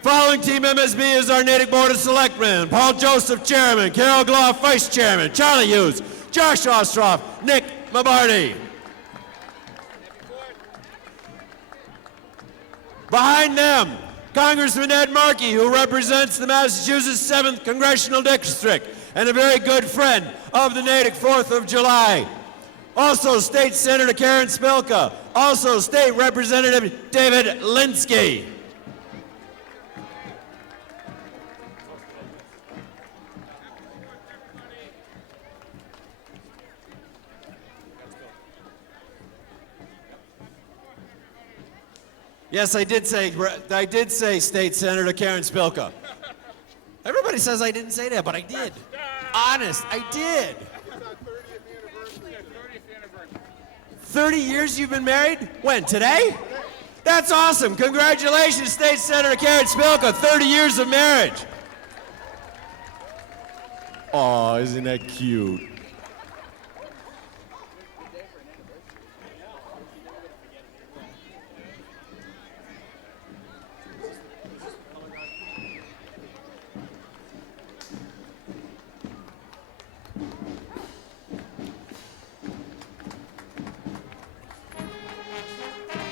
Following Team MSB is our Natick Board of Selectmen: Paul Joseph, Chairman; Carol Gloff, Vice Chairman; Charlie Hughes; Josh Ostroff; Nick Mabarty. Behind them, Congressman Ed Markey, who represents the Massachusetts 7th Congressional District and a very good friend of the Natick 4th of July. Also, State Senator Karen Spilka. Also, State Representative David Linsky. Yes, I did say State Senator Karen Spilka. Everybody says I didn't say that, but I did. Honest, I did. 30 years you've been married? When, today? That's awesome. Congratulations, State Senator Karen Spilka, 30 years of marriage. Aw, isn't that cute?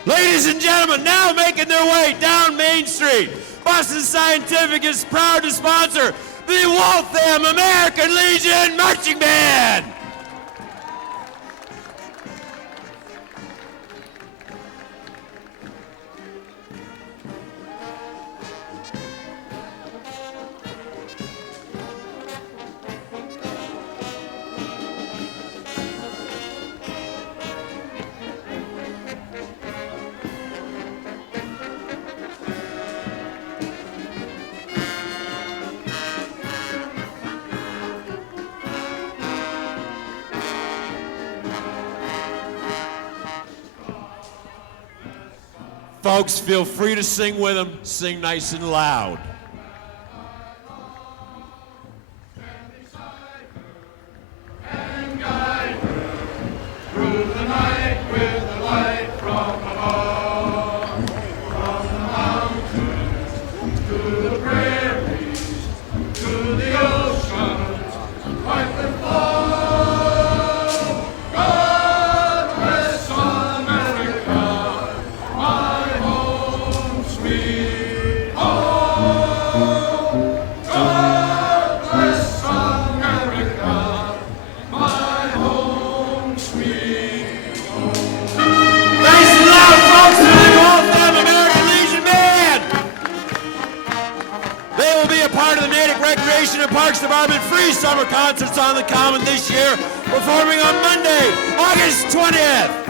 Ladies and gentlemen, now making their way down Main Street, Boston Scientific is proud to sponsor the Waltham American Legion Marching Band. Folks, feel free to sing with them. Sing nice and loud. Recreation and Parks Department free summer concerts on the Common this year, performing on Monday, August 20th.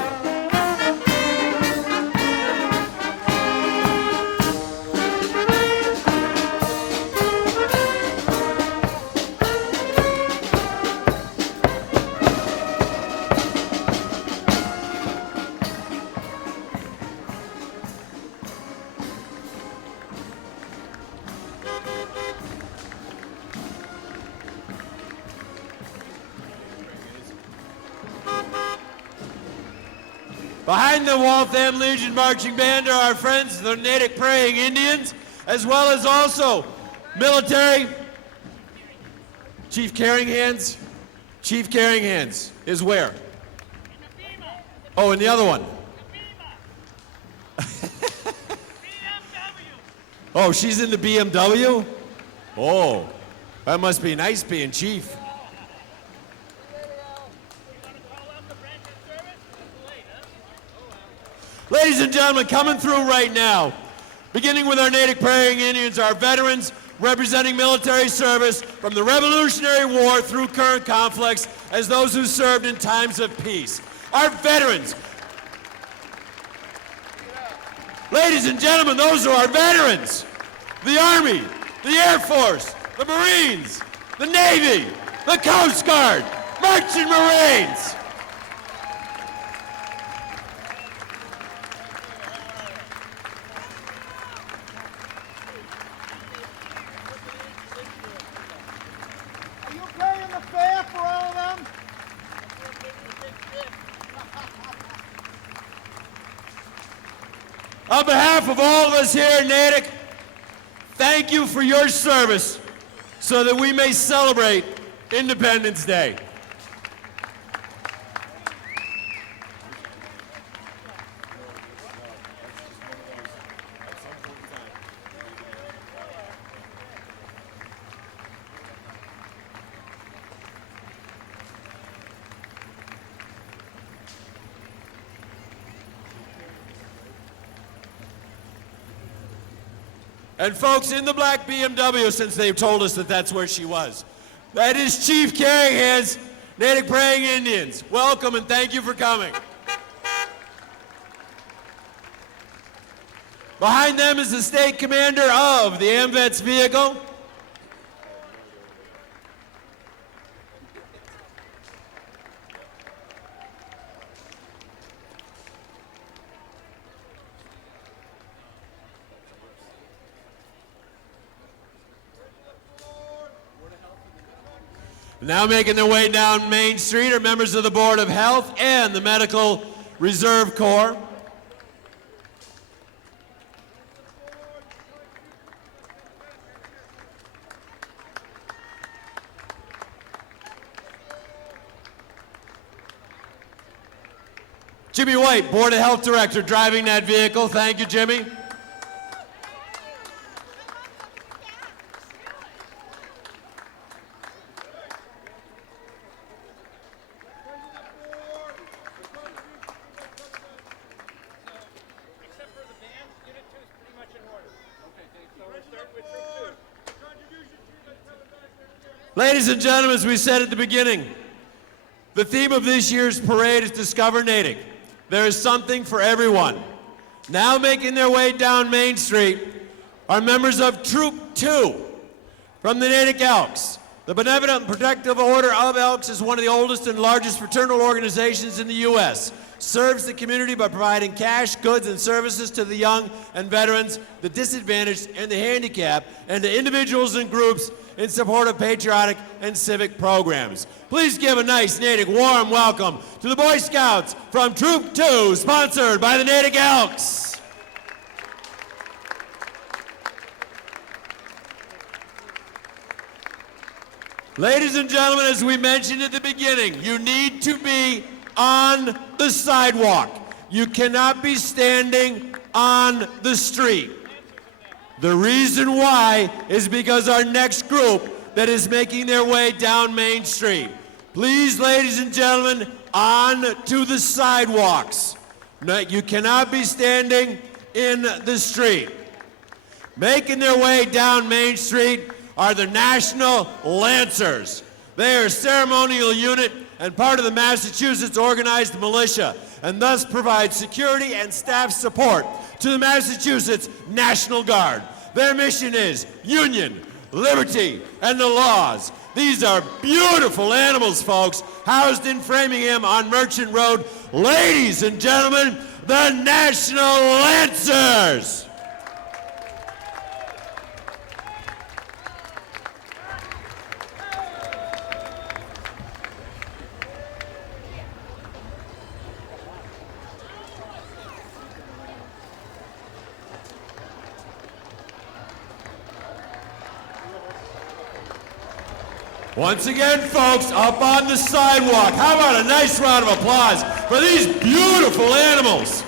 Behind the Waltham Legion Marching Band are our friends, the Natick Praying Indians, as well as also military. Chief Caring Hands? Chief Caring Hands is where? Oh, and the other one? Oh, she's in the BMW? Oh, that must be nice being chief. Ladies and gentlemen, coming through right now, beginning with our Natick Praying Indians, our veterans representing military service from the Revolutionary War through current conflicts as those who served in times of peace. Our veterans. Ladies and gentlemen, those are our veterans. The Army, the Air Force, the Marines, the Navy, the Coast Guard, Merchant Marines. Are you paying the fare for all of them? On behalf of all of us here in Natick, thank you for your service so that we may celebrate Independence Day. And folks, in the black BMW, since they've told us that that's where she was, that is Chief Carringhan's Natick Praying Indians. Welcome and thank you for coming. Behind them is the state commander of the AMVETS vehicle. Now making their way down Main Street are members of the Board of Health and the Medical Reserve Corps. Jimmy White, Board of Health Director, driving that vehicle. Thank you, Jimmy. Ladies and gentlemen, as we said at the beginning, the theme of this year's parade is Discover Natick. There is something for everyone. Now making their way down Main Street are members of Troop 2 from the Natick Elks. The Benevolent and Protective Order of Elks is one of the oldest and largest fraternal organizations in the U.S. Serves the community by providing cash, goods, and services to the young and veterans, the disadvantaged, and the handicapped, and to individuals and groups in support of patriotic and civic programs. Please give a nice Natick warm welcome to the Boy Scouts from Troop 2, sponsored by the Natick Elks. Ladies and gentlemen, as we mentioned at the beginning, you need to be on the sidewalk. You cannot be standing on the street. The reason why is because our next group that is making their way down Main Street. Please, ladies and gentlemen, on to the sidewalks. No, you cannot be standing in the street. Making their way down Main Street are the National Lancers. They are a ceremonial unit and part of the Massachusetts Organized Militia, and thus provide security and staff support to the Massachusetts National Guard. Their mission is union, liberty, and the laws. These are beautiful animals, folks, housed in Framingham on Merchant Road. Ladies and gentlemen, the National Lancers. Once again, folks, up on the sidewalk. How about a nice round of applause for these beautiful animals?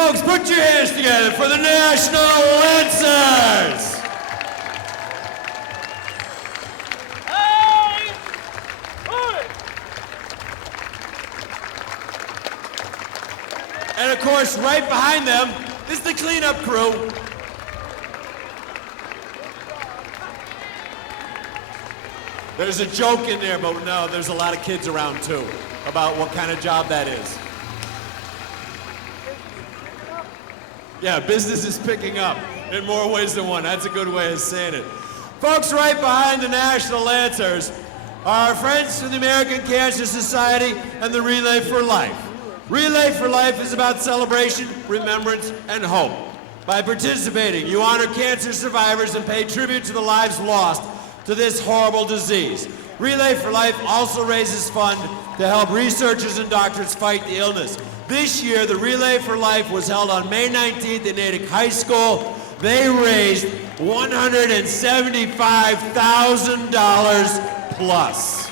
Folks, put your hands together for the National Lancers! And of course, right behind them is the cleanup crew. There's a joke in there, but no, there's a lot of kids around too about what kind of job that is. Yeah, business is picking up in more ways than one. That's a good way of saying it. Folks, right behind the National Lancers are our friends from the American Cancer Society and the Relay for Life. Relay for Life is about celebration, remembrance, and hope. By participating, you honor cancer survivors and pay tribute to the lives lost to this horrible disease. Relay for Life also raises funds to help researchers and doctors fight the illness. This year, the Relay for Life was held on May 19th in Natick High School. They raised $175,000 plus.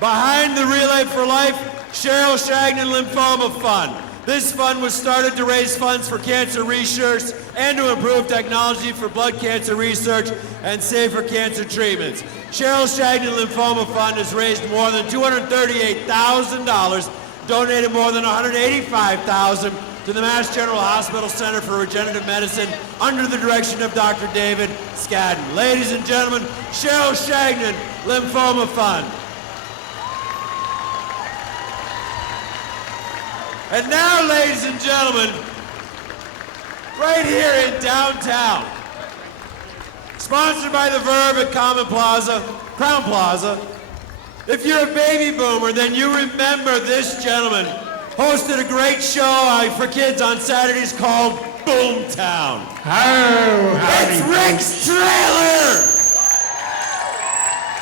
Behind the Relay for Life, Cheryl Shagnon Lymphoma Fund. This fund was started to raise funds for cancer research and to improve technology for blood cancer research and safer cancer treatments. Cheryl Shagnon Lymphoma Fund has raised more than $238,000, donated more than $185,000 to the Mass General Hospital Center for Regenerative Medicine under the direction of Dr. David Scadden. Ladies and gentlemen, Cheryl Shagnon Lymphoma Fund. And now, ladies and gentlemen, right here in downtown, sponsored by the Verb at Crown Plaza, if you're a baby boomer, then you remember this gentleman hosted a great show for kids on Saturdays called Boomtown. Oh, howdy. It's Rick's Trailer!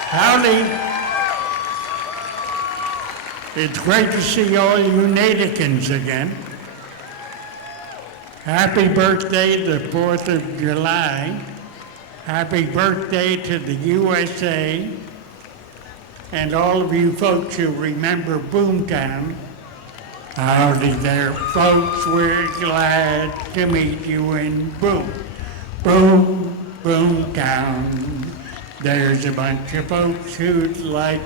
Howdy. It's great to see all you Natickans again. Happy birthday, the 4th of July. Happy birthday to the USA. And all of you folks who remember Boomtown. Howdy there, folks. We're glad to meet you in Boomtown. There's a bunch of folks who'd like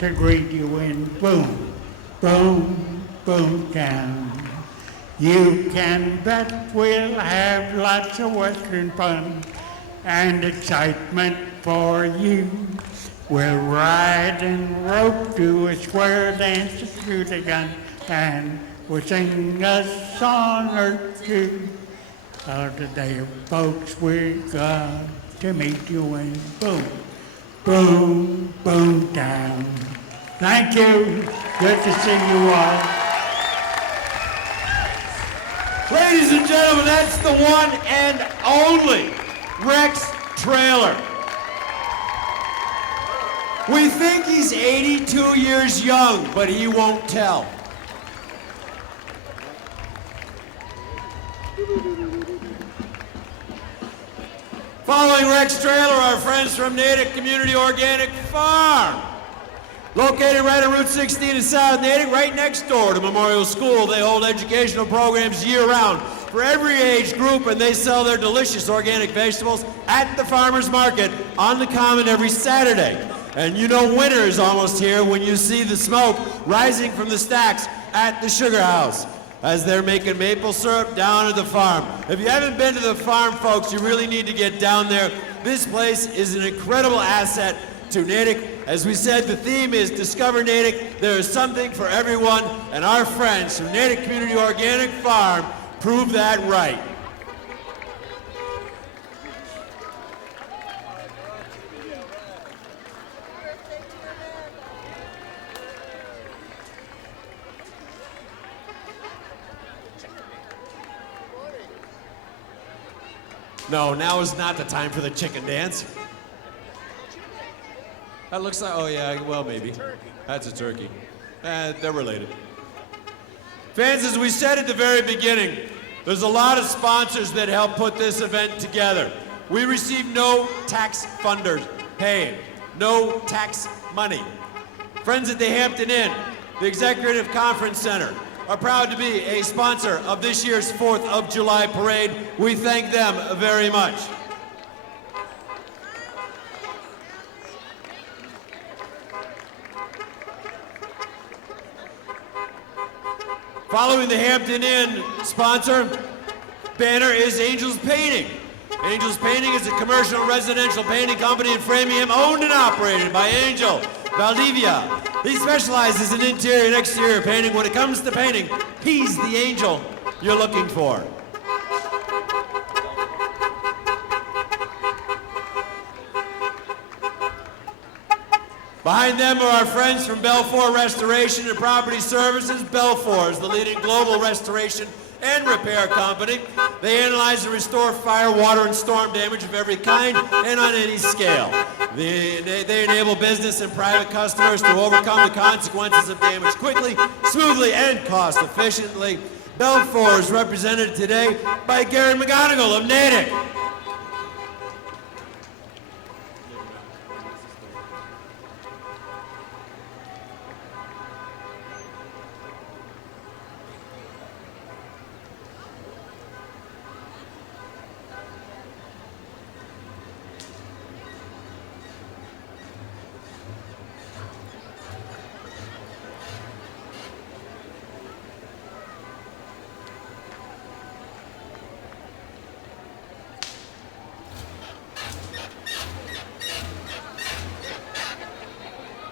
to greet you in Boomtown. You can bet we'll have lots of Western fun and excitement for you. We'll ride and rope, do a square dance, shoot a gun, and we'll sing a song or two. Today, folks, we're glad to meet you in Boomtown. Thank you. Good to see you all. Ladies and gentlemen, that's the one and only Rex Trailer. We think he's 82 years young, but he won't tell. Following Rex Trailer, our friends from Natick Community Organic Farm. Located right on Route 16 in South Natick, right next door to Memorial School. They hold educational programs year-round for every age group, and they sell their delicious organic vegetables at the farmer's market on the Common every Saturday. And you know winter is almost here when you see the smoke rising from the stacks at the sugar house as they're making maple syrup down at the farm. If you haven't been to the farm, folks, you really need to get down there. This place is an incredible asset to Natick. As we said, the theme is Discover Natick. There is something for everyone, and our friends from Natick Community Organic Farm prove that right. No, now is not the time for the chicken dance. That looks like, oh yeah, well maybe. That's a turkey. They're related. Fans, as we said at the very beginning, there's a lot of sponsors that help put this event together. We receive no tax funders paying, no tax money. Friends at the Hampton Inn, the Executive Conference Center, are proud to be a sponsor of this year's 4th of July parade. We thank them very much. Following the Hampton Inn sponsor banner is Angels Painting. Angels Painting is a commercial residential painting company in Framingham owned and operated by Angel Valdivia. He specializes in interior and exterior painting. When it comes to painting, he's the angel you're looking for. Behind them are our friends from Belfour Restoration and Property Services. Belfour is the leading global restoration and repair company. They analyze and restore fire, water, and storm damage of every kind and on any scale. They enable business and private customers to overcome the consequences of damage quickly, smoothly, and cost efficiently. Belfour is represented today by Gary McGonigal of Natick.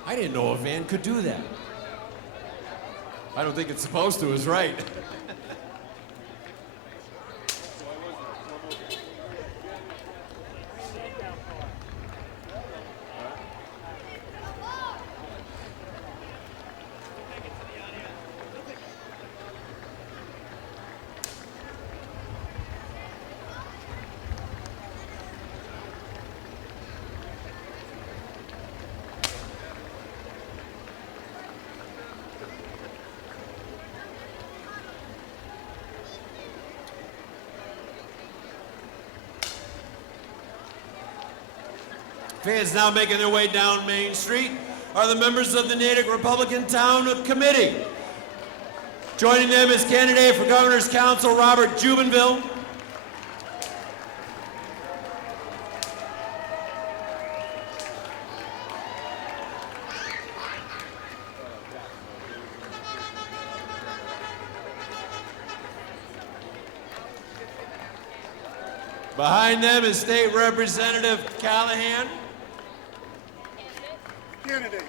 I didn't know a van could do that. I don't think it's supposed to, is right. Fans now making their way down Main Street are the members of the Natick Republican Town Committee. Joining them is candidate for Governor's Council Robert Jubenville. Behind them is State Representative Callahan. Candidate.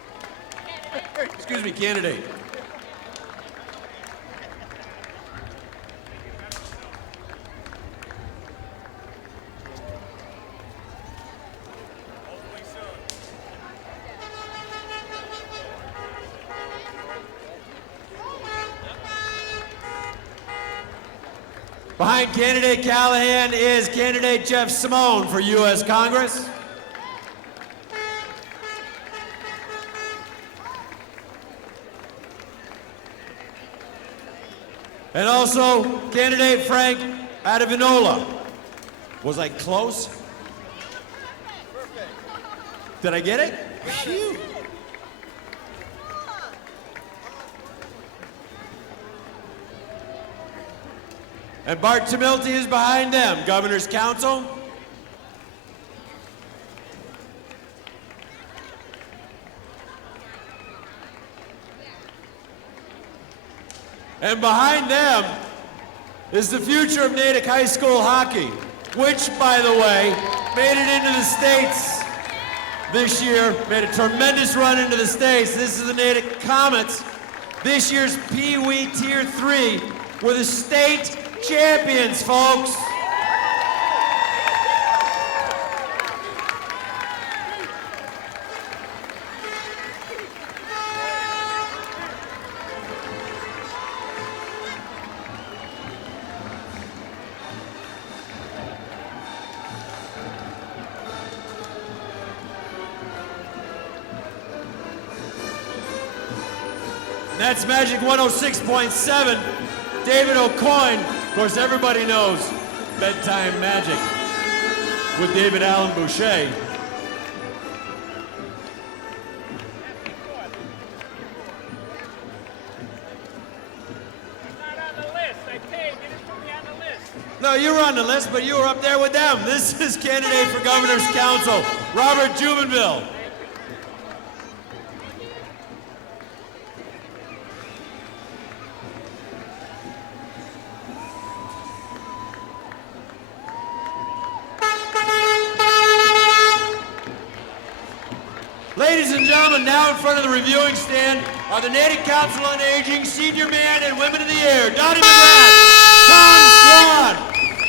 Excuse me, candidate. Behind candidate Callahan is candidate Jeff Simone for U.S. Congress. And also candidate Frank Adivinola. Was I close? Did I get it? Phew. And Bart Tamilty is behind them, Governor's Council. And behind them is the future of Natick High School hockey, which, by the way, made it into the States this year, made a tremendous run into the States. This is the Natick Comets. This year's Pee Wee Tier 3 were the state champions, folks. That's Magic 106.7. David O'Coin. Of course, everybody knows Bedtime Magic with David Allen Boucher. No, you were on the list, but you were up there with them. This is candidate for Governor's Council, Robert Jubenville. Ladies and gentlemen, now in front of the reviewing stand are the Natick Council on Aging Senior Man and Women of the Year, Dottie McGrath, Tom Swan.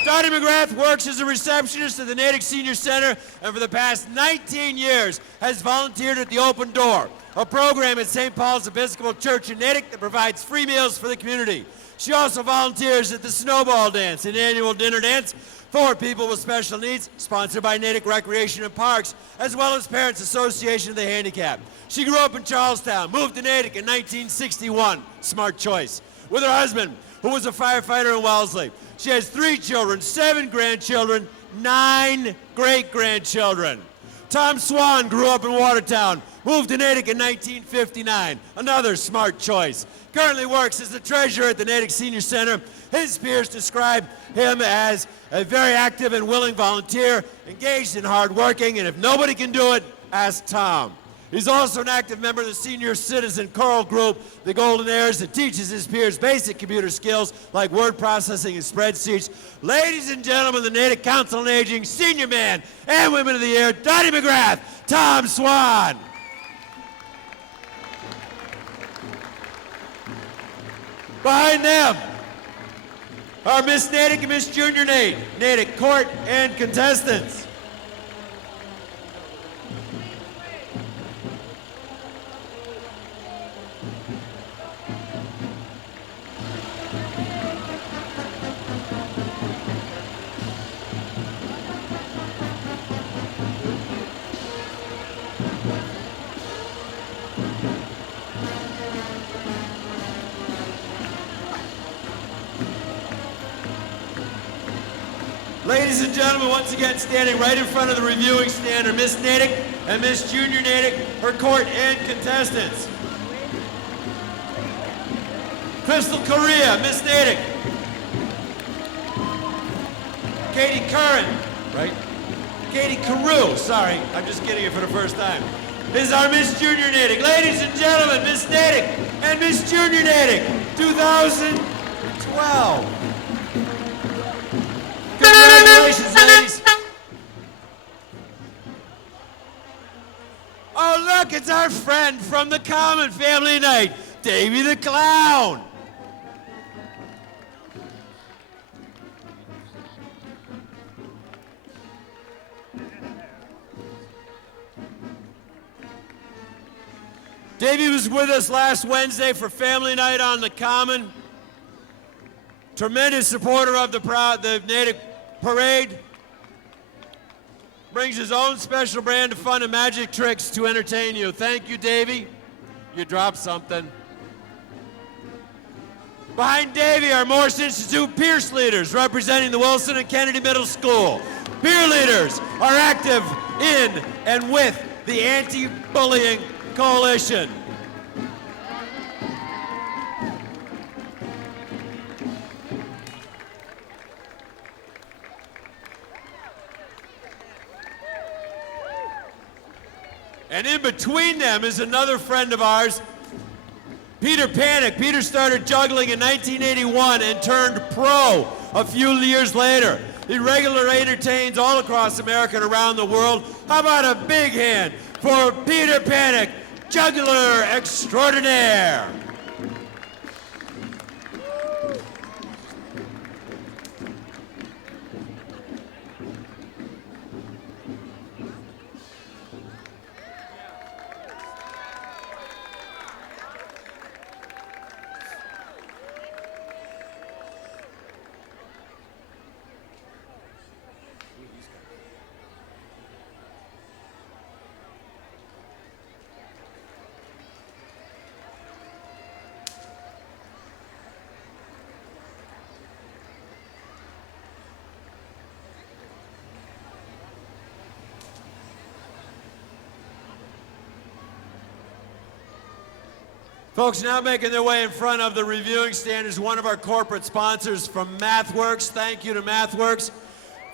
Dottie McGrath works as a receptionist at the Natick Senior Center and for the past 19 years has volunteered at the Open Door, a program at St. Paul's Episcopal Church in Natick that provides free meals for the community. She also volunteers at the Snowball Dance, an annual dinner dance for people with special needs, sponsored by Natick Recreation and Parks, as well as Parents Association of the Handicapped. She grew up in Charlestown, moved to Natick in 1961, smart choice, with her husband, who was a firefighter in Wellesley. She has 3 children, 7 grandchildren, 9 great-grandchildren. Tom Swan grew up in Watertown, moved to Natick in 1959, another smart choice. Currently works as the treasurer at the Natick Senior Center. His peers describe him as a very active and willing volunteer, engaged and hardworking, and if nobody can do it, ask Tom. He's also an active member of the senior citizen choral group, the Golden Heirs, that teaches his peers basic computer skills like word processing and spreadsheets. Ladies and gentlemen, the Natick Council on Aging Senior Man and Women of the Year, Dottie McGrath, Tom Swan. Behind them are Miss Natick and Miss Junior Natick court and contestants. Ladies and gentlemen, once again, standing right in front of the reviewing stand are Miss Natick and Miss Junior Natick, her court and contestants. Crystal Correa, Miss Natick. Katie Curran, right? Katie Carew, sorry, I'm just getting it for the first time. This is our Miss Junior Natick. Ladies and gentlemen, Miss Natick and Miss Junior Natick, 2012. Congratulations, ladies. Oh, look, it's our friend from the Common Family Night, Davy the Clown. Davy was with us last Wednesday for Family Night on the Common. Tremendous supporter of the Natick Parade. Brings his own special brand of fun and magic tricks to entertain you. Thank you, Davy. You dropped something. Behind Davy are Morse Institute Pierce leaders representing the Wilson and Kennedy Middle School. Peer leaders are active in and with the Anti-Bullying Coalition. And in between them is another friend of ours, Peter Panic. Peter started juggling in 1981 and turned pro a few years later. He regularly entertains all across America and around the world. How about a big hand for Peter Panic, juggler extraordinaire. Folks, now making their way in front of the reviewing stand is one of our corporate sponsors from MathWorks. Thank you to MathWorks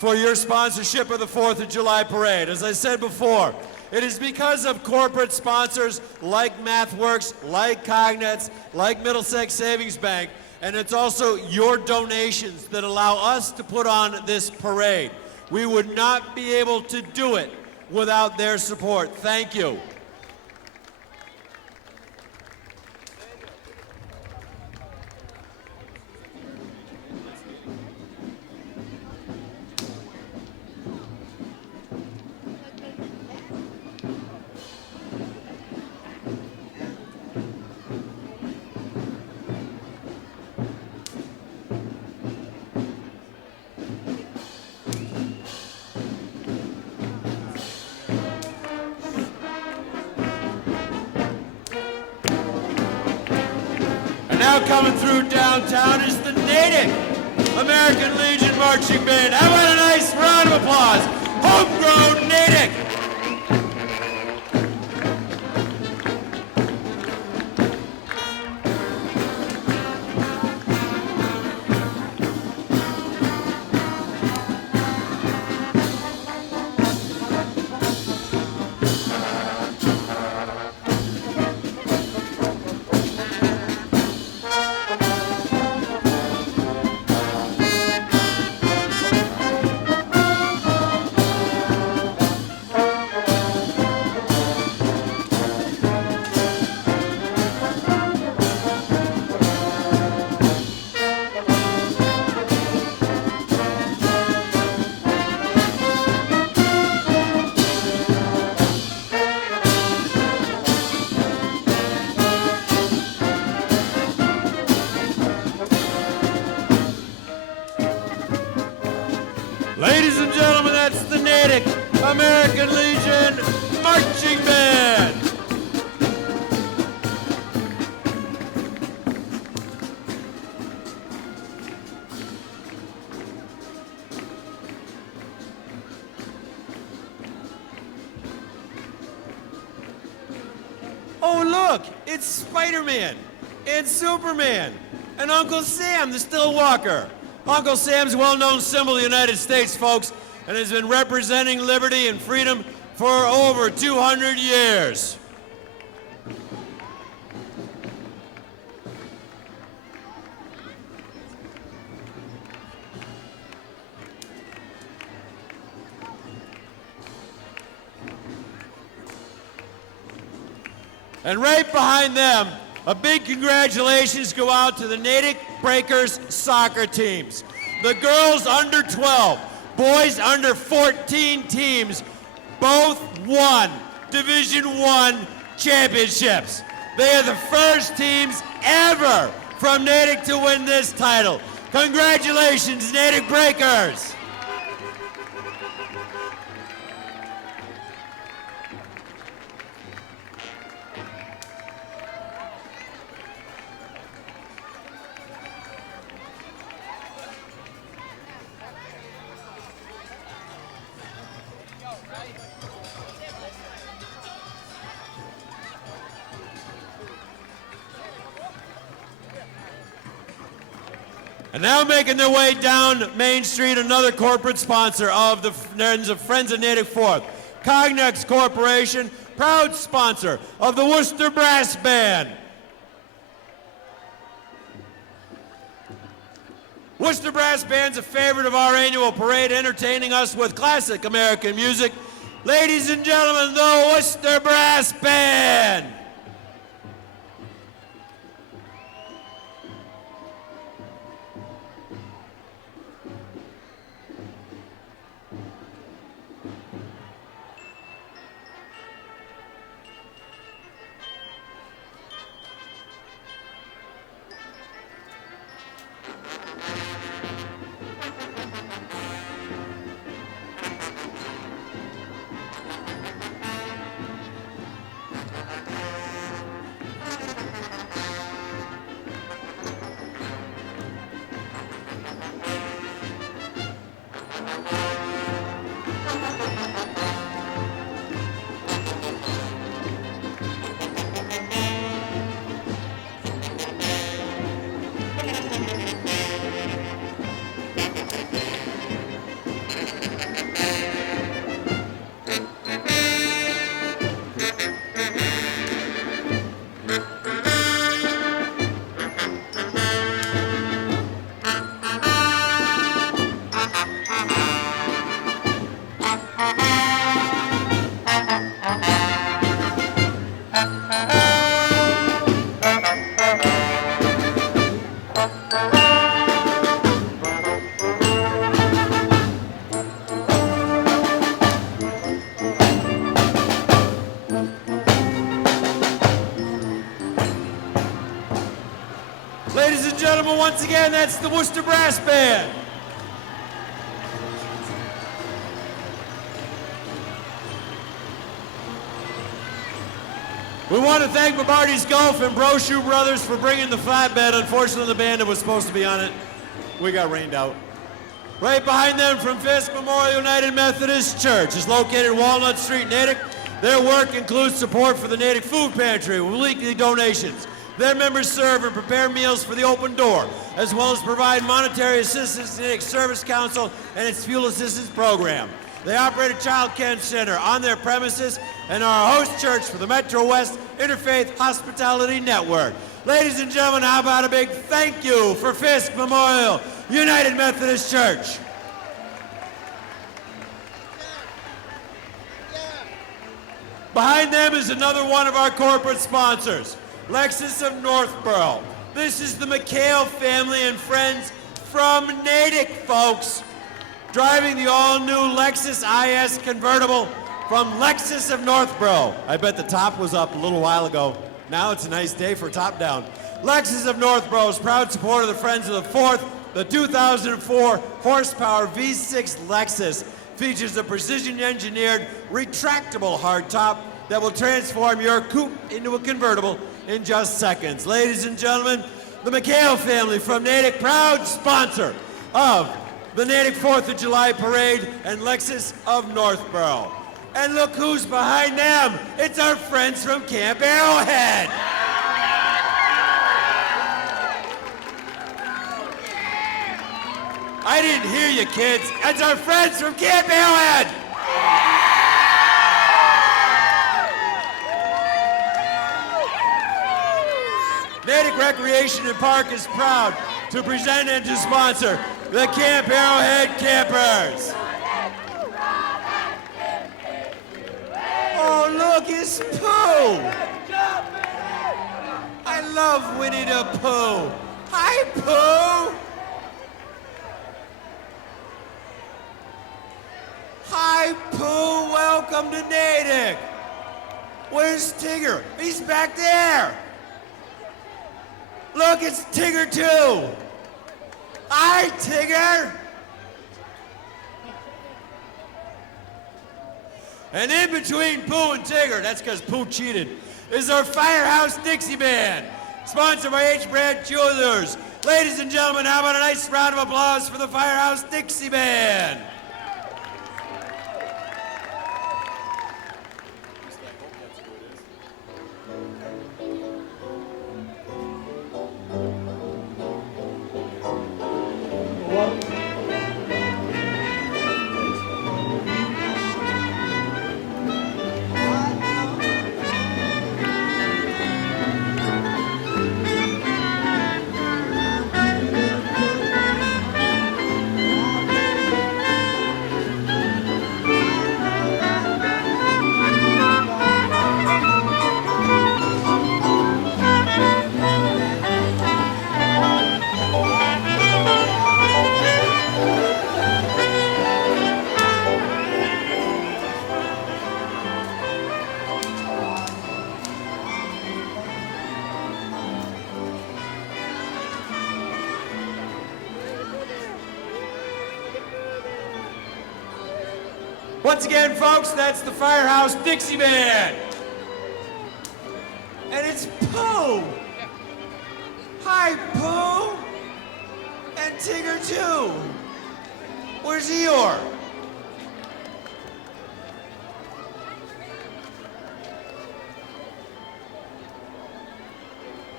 for your sponsorship of the 4th of July Parade. As I said before, it is because of corporate sponsors like MathWorks, like Cognets, like Middlesex Savings Bank, and it's also your donations that allow us to put on this parade. We would not be able to do it without their support. Thank you. now coming through downtown is the Natick American Legion Marching Band. How about a nice round of applause? Homegrown Natick. Ladies and gentlemen, that's the Natick American Legion Marching Band. Oh, look, it's Spider-Man and Superman and Uncle Sam, the still walker. Uncle Sam's a well-known symbol of the United States, folks, and has been representing liberty and freedom for over 200 years. And right behind them, a big congratulations go out to the Natick Breakers soccer teams. The girls under 12, boys under 14 teams both won Division I championships. They are the first teams ever from Natick to win this title. Congratulations, Natick Breakers. And now making their way down Main Street, another corporate sponsor of the Friends of Natick Fourth. Cognex Corporation, proud sponsor of the Worcester Brass Band. Worcester Brass Band's a favorite of our annual parade, entertaining us with classic American music. Ladies and gentlemen, the Worcester Brass Band. Ladies and gentlemen, once again, that's the Worcester Brass Band. We want to thank Babardi's Golf and Bro Shoe Brothers for bringing the flatbed. Unfortunately, the band that was supposed to be on it, we got rained out. Right behind them from Fisk Memorial United Methodist Church is located Walnut Street, Natick. Their work includes support for the Natick Food Pantry with weekly donations. Their members serve and prepare meals for the Open Door, as well as provide monetary assistance to the Natick Service Council and its Fuel Assistance Program. They operate a child care center on their premises and are a host church for the Metro West Interfaith Hospitality Network. Ladies and gentlemen, how about a big thank you for Fisk Memorial United Methodist Church. Behind them is another one of our corporate sponsors, Lexus of Northborough. This is the McHale family and friends from Natick, folks. Driving the all-new Lexus IS convertible from Lexus of Northborough. I bet the top was up a little while ago. Now it's a nice day for top down. Lexus of Northborough is proud supporter of the Friends of the Fourth. The 2004 horsepower V6 Lexus features a precision-engineered, retractable hardtop that will transform your coupe into a convertible in just seconds. Ladies and gentlemen, the McHale family from Natick, proud sponsor of the Natick 4th of July Parade and Lexus of Northborough. And look who's behind them. It's our friends from Camp Arrowhead. I didn't hear you, kids. It's our friends from Camp Arrowhead. Natick Recreation and Park is proud to present and to sponsor the Camp Arrowhead Campers. Oh, look, it's Pooh. I love Winnie the Pooh. Hi, Pooh. Hi, Pooh. Welcome to Natick. Where's Tigger? He's back there. Look, it's Tigger, too. Hi, Tigger. And in between Pooh and Tigger, that's because Pooh cheated, is our Firehouse Dixie Band, sponsored by H. Brand Jewelers. Ladies and gentlemen, how about a nice round of applause for the Firehouse Dixie Band? Once again, folks, that's the Firehouse Dixie Band. And it's Pooh. Hi, Pooh. And Tigger, too. Where's Eeyore?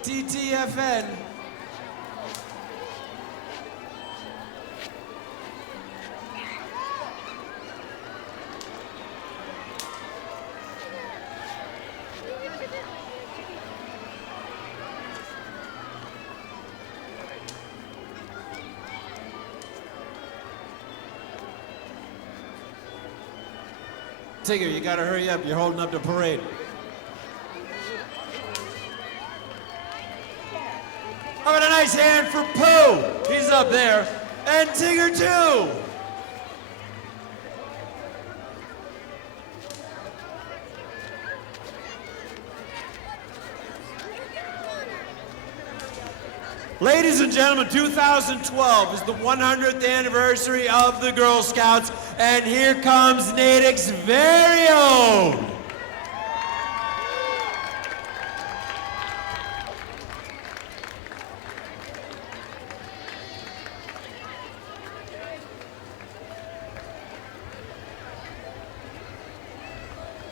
TTFN. Tigger, you gotta hurry up. You're holding up the parade. How about a nice hand for Pooh? He's up there. And Tigger, too. Ladies and gentlemen, 2012 is the 100th anniversary of the Girl Scouts, and here comes Natick's very own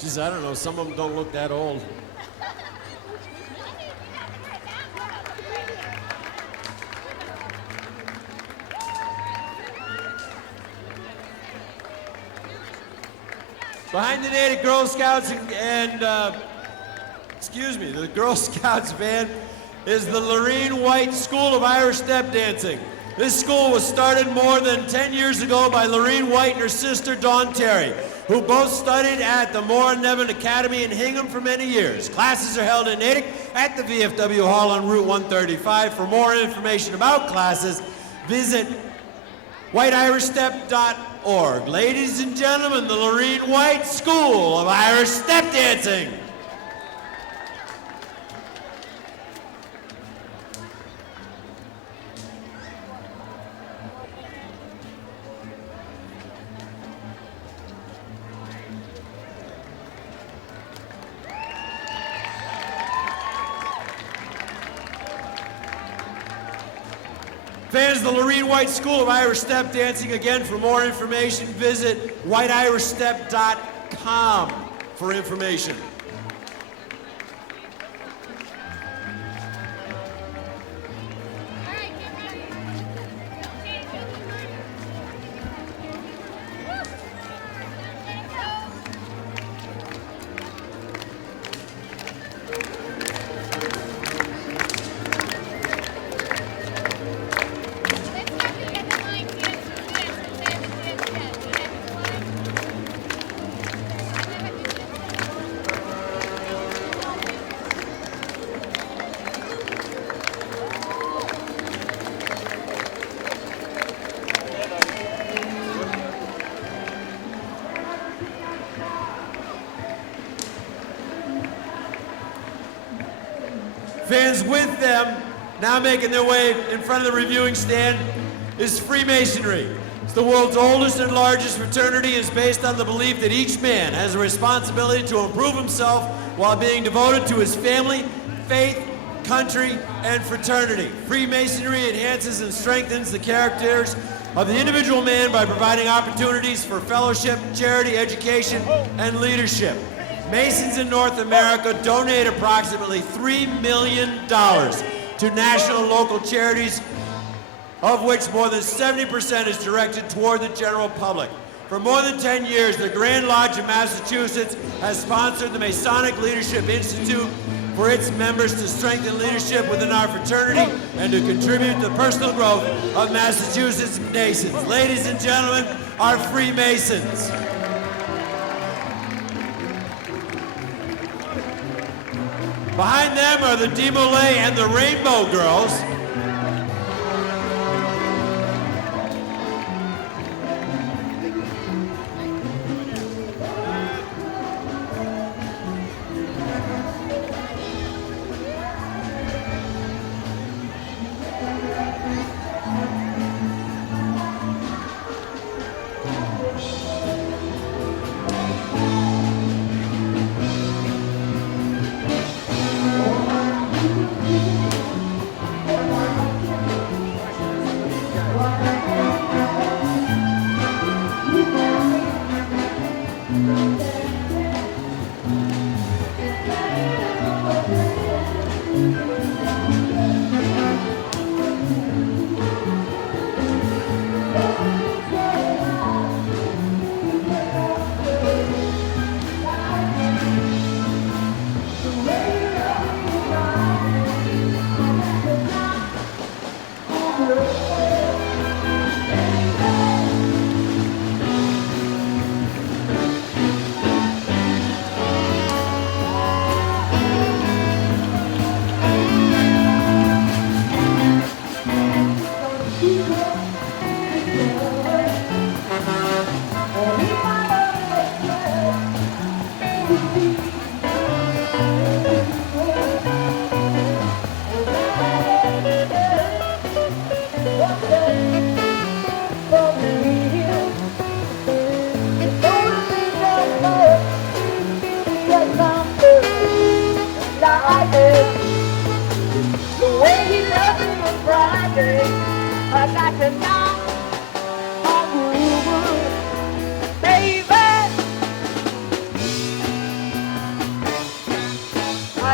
Geez, I don't know. Some of them don't look that old. Behind the Natick Girl Scouts the Girl Scouts band is the Lorene White School of Irish Step Dancing. This school was started more than 10 years ago by Lorene White and her sister Dawn Terry, who both studied at the Moore Nevin Academy in Hingham for many years. Classes are held in Natick at the VFW Hall on Route 135. For more information about classes, visit whiteirishstep.org. Ladies and gentlemen, the Lorene White School of Irish Step Dancing. Fans of the Lorene White School of Irish Step Dancing, again, for more information, visit whiteirishstep.com for information. Fans with them, now making their way in front of the reviewing stand, is Freemasonry. It's the world's oldest and largest fraternity. Is based on the belief that each man has a responsibility to improve himself while being devoted to his family, faith, country, and fraternity. Freemasonry enhances and strengthens the characters of the individual man by providing opportunities for fellowship, charity, education, and leadership. Masons in North America donate approximately $3 million to national and local charities, of which more than 70% is directed toward the general public. For more than 10 years, the Grand Lodge of Massachusetts has sponsored the Masonic Leadership Institute for its members to strengthen leadership within our fraternity and to contribute to the personal growth of Massachusetts Masons. Ladies and gentlemen, our Freemasons. Behind them are the Demolay and the Rainbow Girls.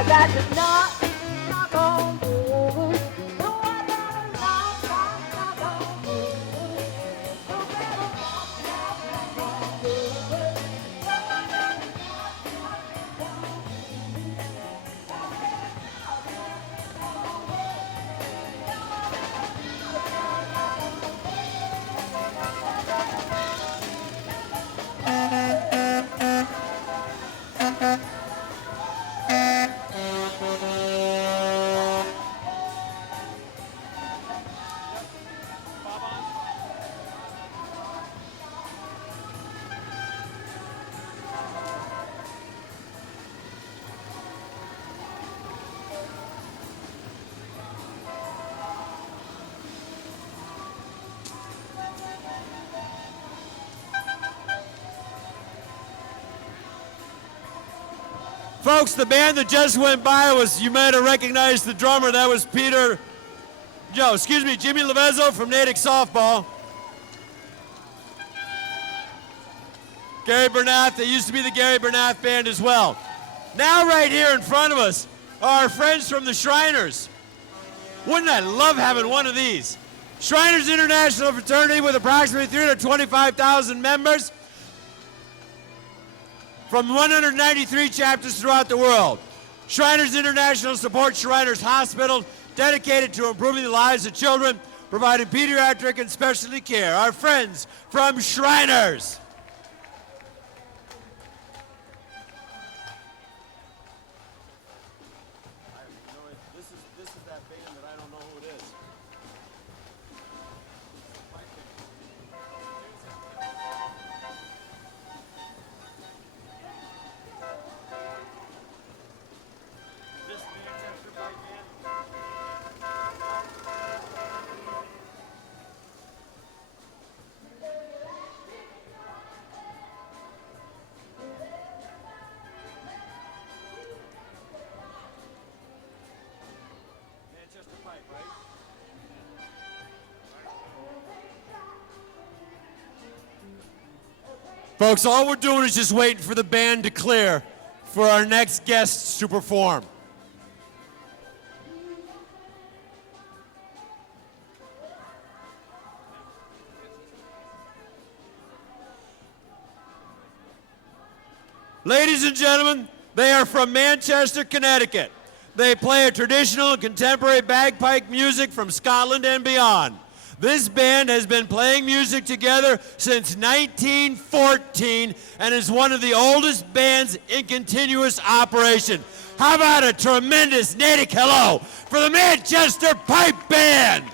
I got to knock on wood. No, I gotta knock on wood. No, I gotta knock on wood. No, I gotta knock on wood. Folks, the band that just went by was, you might have recognized the drummer, that was Jimmy Levezzo from Natick Softball. Gary Bernath, they used to be the Gary Bernath Band as well. Now right here in front of us are our friends from the Shriners. Wouldn't I love having one of these? Shriners International Fraternity with approximately 325,000 members from 193 chapters throughout the world. Shriners International supports Shriners Hospital, dedicated to improving the lives of children, providing pediatric and specialty care. Our friends from Shriners. This is that band that I don't know who it is. Folks, all we're doing is just waiting for the band to clear for our next guests to perform. Ladies and gentlemen, they are from Manchester, Connecticut. They play a traditional and contemporary bagpipe music from Scotland and beyond. This band has been playing music together since 1914 and is one of the oldest bands in continuous operation. How about a tremendous Natick hello for the Manchester Pipe Band?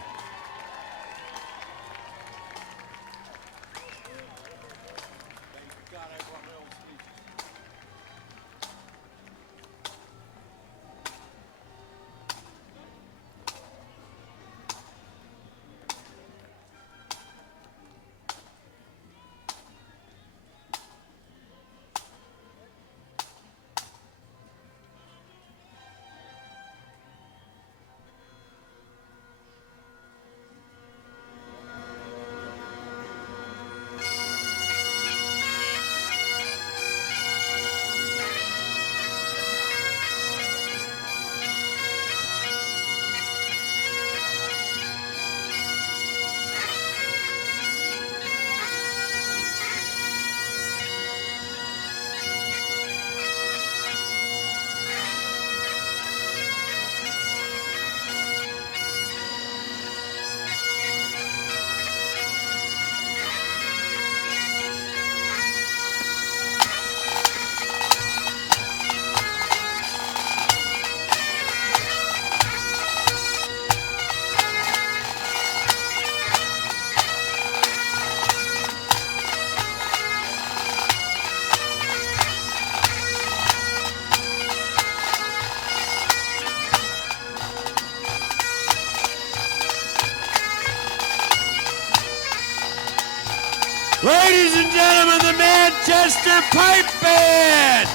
Ladies and gentlemen, the Manchester Pipe Band!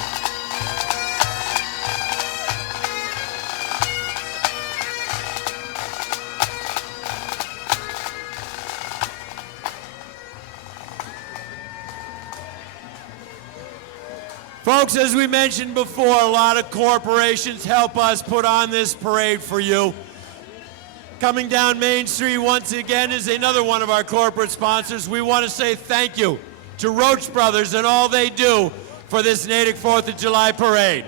Folks, as we mentioned before, a lot of corporations help us put on this parade for you. Coming down Main Street once again is another one of our corporate sponsors. We want to say thank you to Roach Brothers and all they do for this Natick 4th of July parade.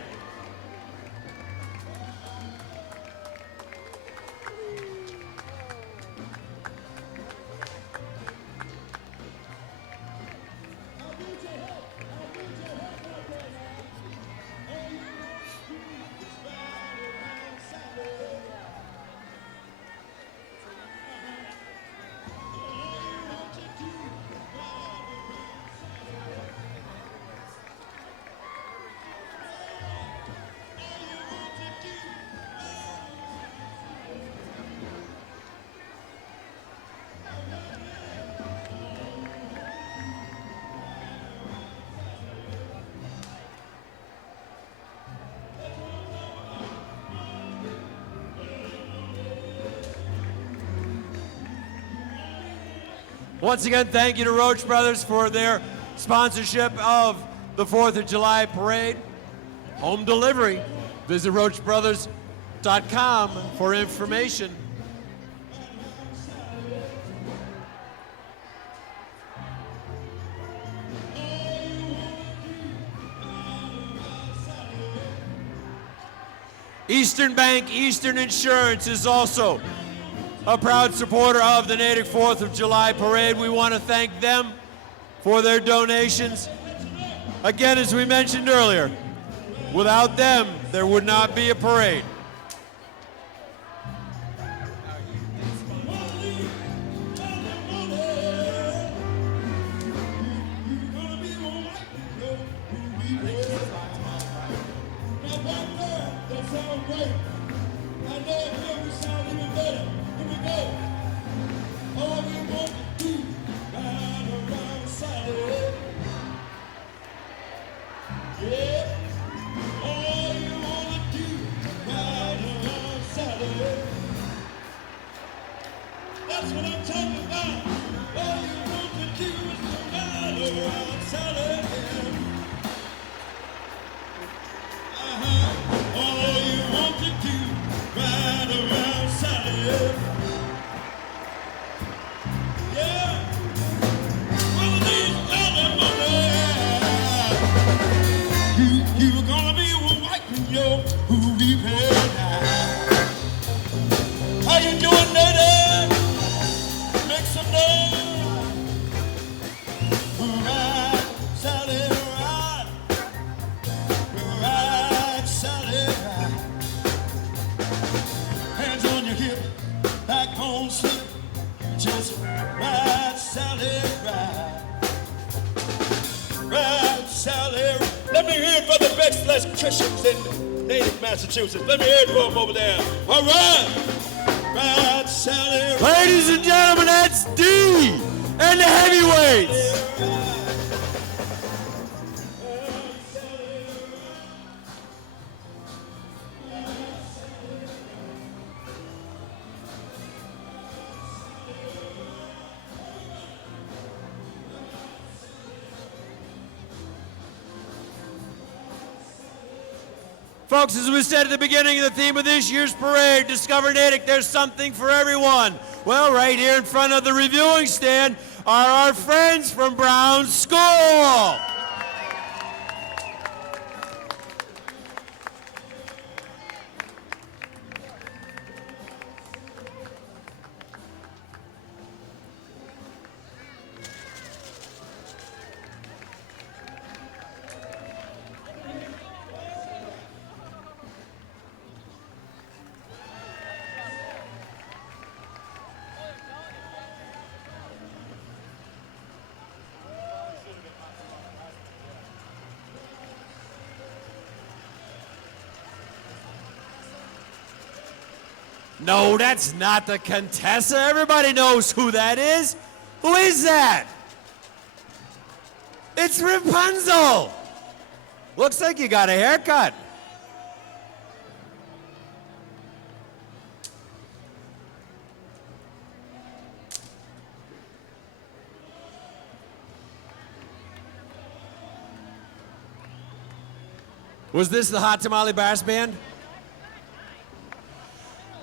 Once again, thank you to Roach Brothers for their sponsorship of the 4th of July parade. Home delivery. Visit roachbrothers.com for information. Eastern Bank, Eastern Insurance is also a proud supporter of the Natick 4th of July parade. We want to thank them for their donations. Again, as we mentioned earlier, without them, there would not be a parade. That's what I'm talking about. All you want to do is to ride around Sally. All you want to do, ride around Sally. Yeah. Well, these other money, you're gonna be wiping your booty pad. How you doing, lady? Make some noise. Ride, Sally, ride. Ride, Sally, ride. Hands on your hip, back home slip. Just ride, Sally, ride. Ride, Sally. Let me hear it for the best electricians in Natick, Massachusetts. Let me hear it for them over there. All right. Ride, Sally. Ladies and gentlemen, that's D and the heavyweights. Folks, as we said at the beginning, the theme of this year's parade, Discover Natick, there's something for everyone. Well, right here in front of the reviewing stand are our friends from Brown School. No, that's not the Contessa. Everybody knows who that is. Who is that? It's Rapunzel. Looks like you got a haircut. Was this the Hot Tamale Brass Band?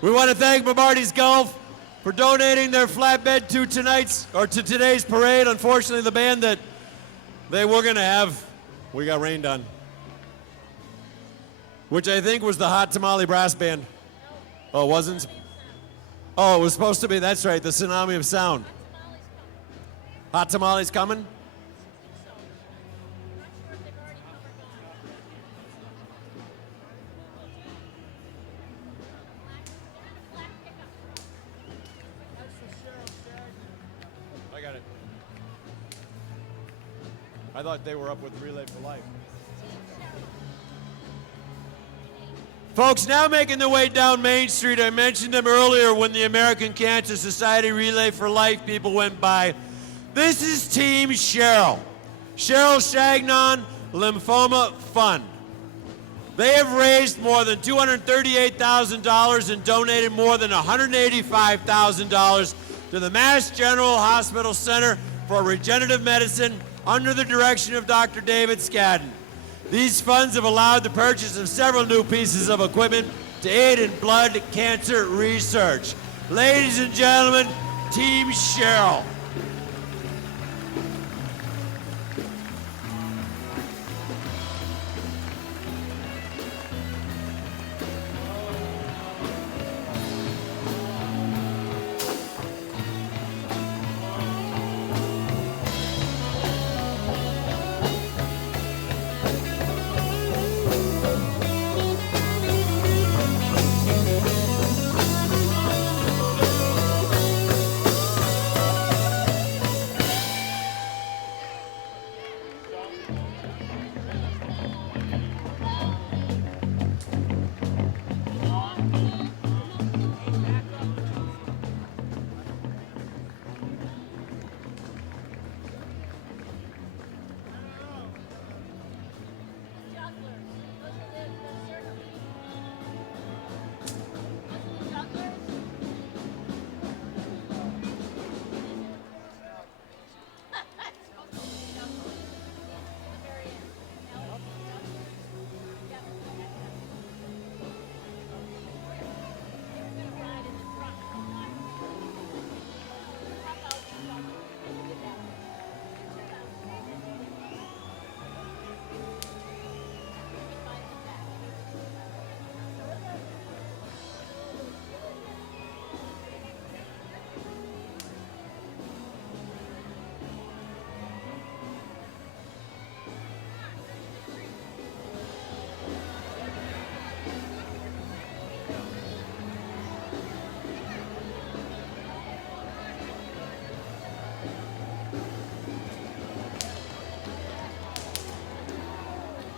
We want to thank Marty's Golf for donating their flatbed to today's parade. Unfortunately, the band that they were going to have, we got rained on, which I think was the Hot Tamale Brass Band. Oh, it wasn't? Oh, it was supposed to be, that's right, the Tsunami of Sound. Hot Tamales coming? I got it. I thought they were up with Relay for Life. Folks, now making their way down Main Street. I mentioned them earlier when the American Cancer Society Relay for Life people went by. This is Team Cheryl. Cheryl Shagnon Lymphoma Fund. They have raised more than $238,000 and donated more than $185,000 to the Mass General Hospital Center for Regenerative Medicine under the direction of Dr. David Skadden. These funds have allowed the purchase of several new pieces of equipment to aid in blood cancer research. Ladies and gentlemen, Team Cheryl.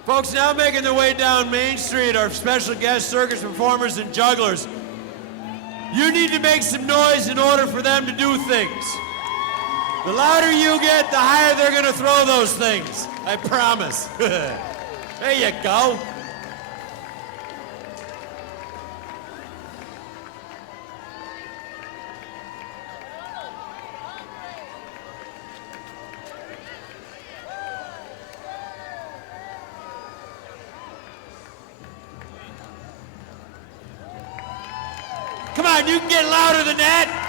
Folks, now making their way down Main Street are special guest circus performers and jugglers. You need to make some noise in order for them to do things. The louder you get, the higher they're going to throw those things. I promise. There you go. Come on, you can get louder than that.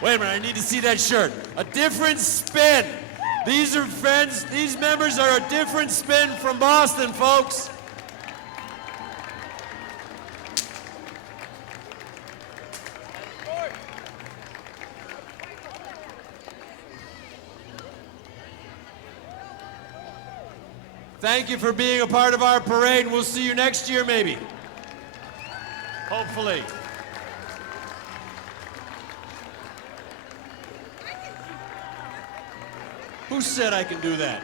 Wait a minute, I need to see that shirt. A different spin. These are friends, these members are a different spin from Boston, folks. Thank you for being a part of our parade, and we'll see you next year, maybe. Hopefully. Who said I can do that?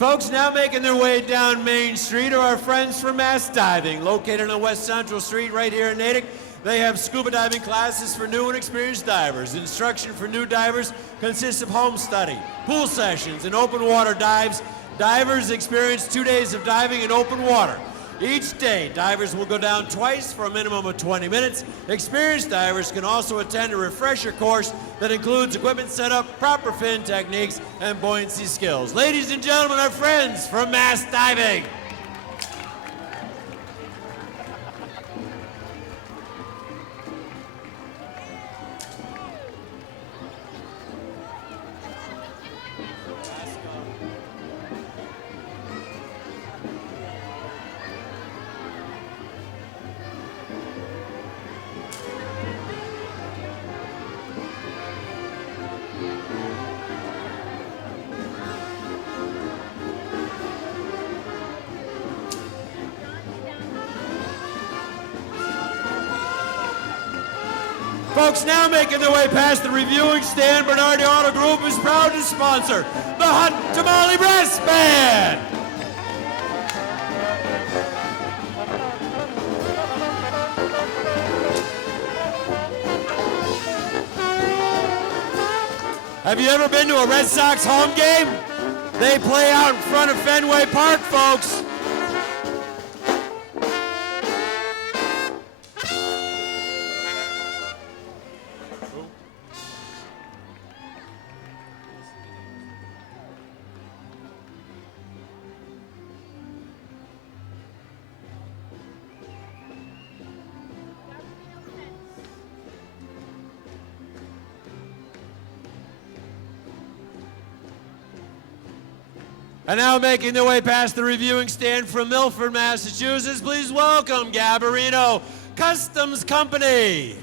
Folks now making their way down Main Street are our friends from Mass Diving, located on West Central Street right here in Natick. They have scuba diving classes for new and experienced divers. Instruction for new divers consists of home study, pool sessions, and open water dives. Divers experience 2 days of diving in open water. Each day, divers will go down twice for a minimum of 20 minutes. Experienced divers can also attend a refresher course that includes equipment setup, proper fin techniques, and buoyancy skills. Ladies and gentlemen, our friends from Mass Diving. Folks now making their way past the reviewing stand, Bernardi Auto Group is proud to sponsor the Hot Tamale Brass Band. Have you ever been to a Red Sox home game? They play out in front of Fenway Park, folks. And now making their way past the reviewing stand from Milford, Massachusetts, please welcome Gabarino Customs Company.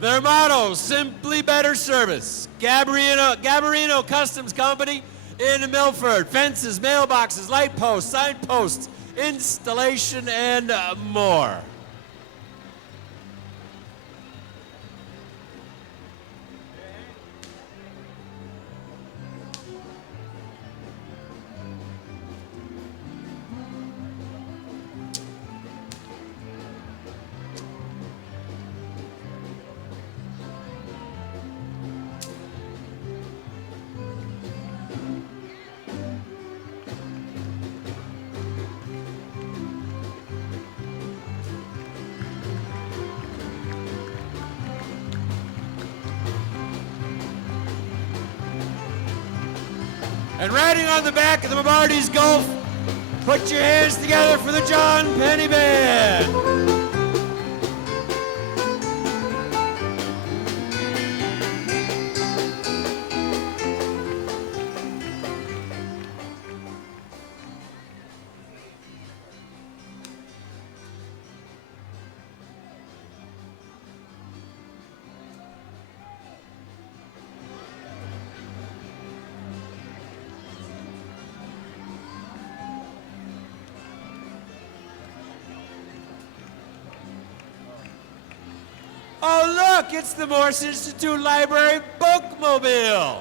Their motto, simply better service. Gabarino Customs Company in Milford. Fences, mailboxes, light posts, signposts, installation, and more. And riding on the back of the Mabardi's Gulf, put your hands together for the John Penny Band. Oh, look, it's the Morse Institute Library Bookmobile.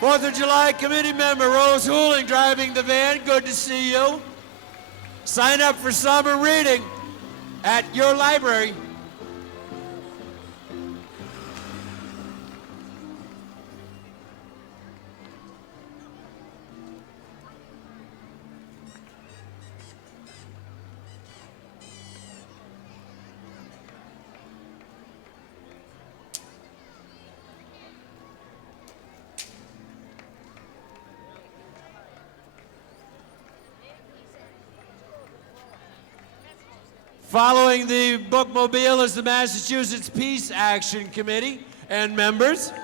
4th of July committee member Rose Hooling driving the van. Good to see you. Sign up for summer reading at your library. Following the bookmobile is the Massachusetts Peace Action Committee and members.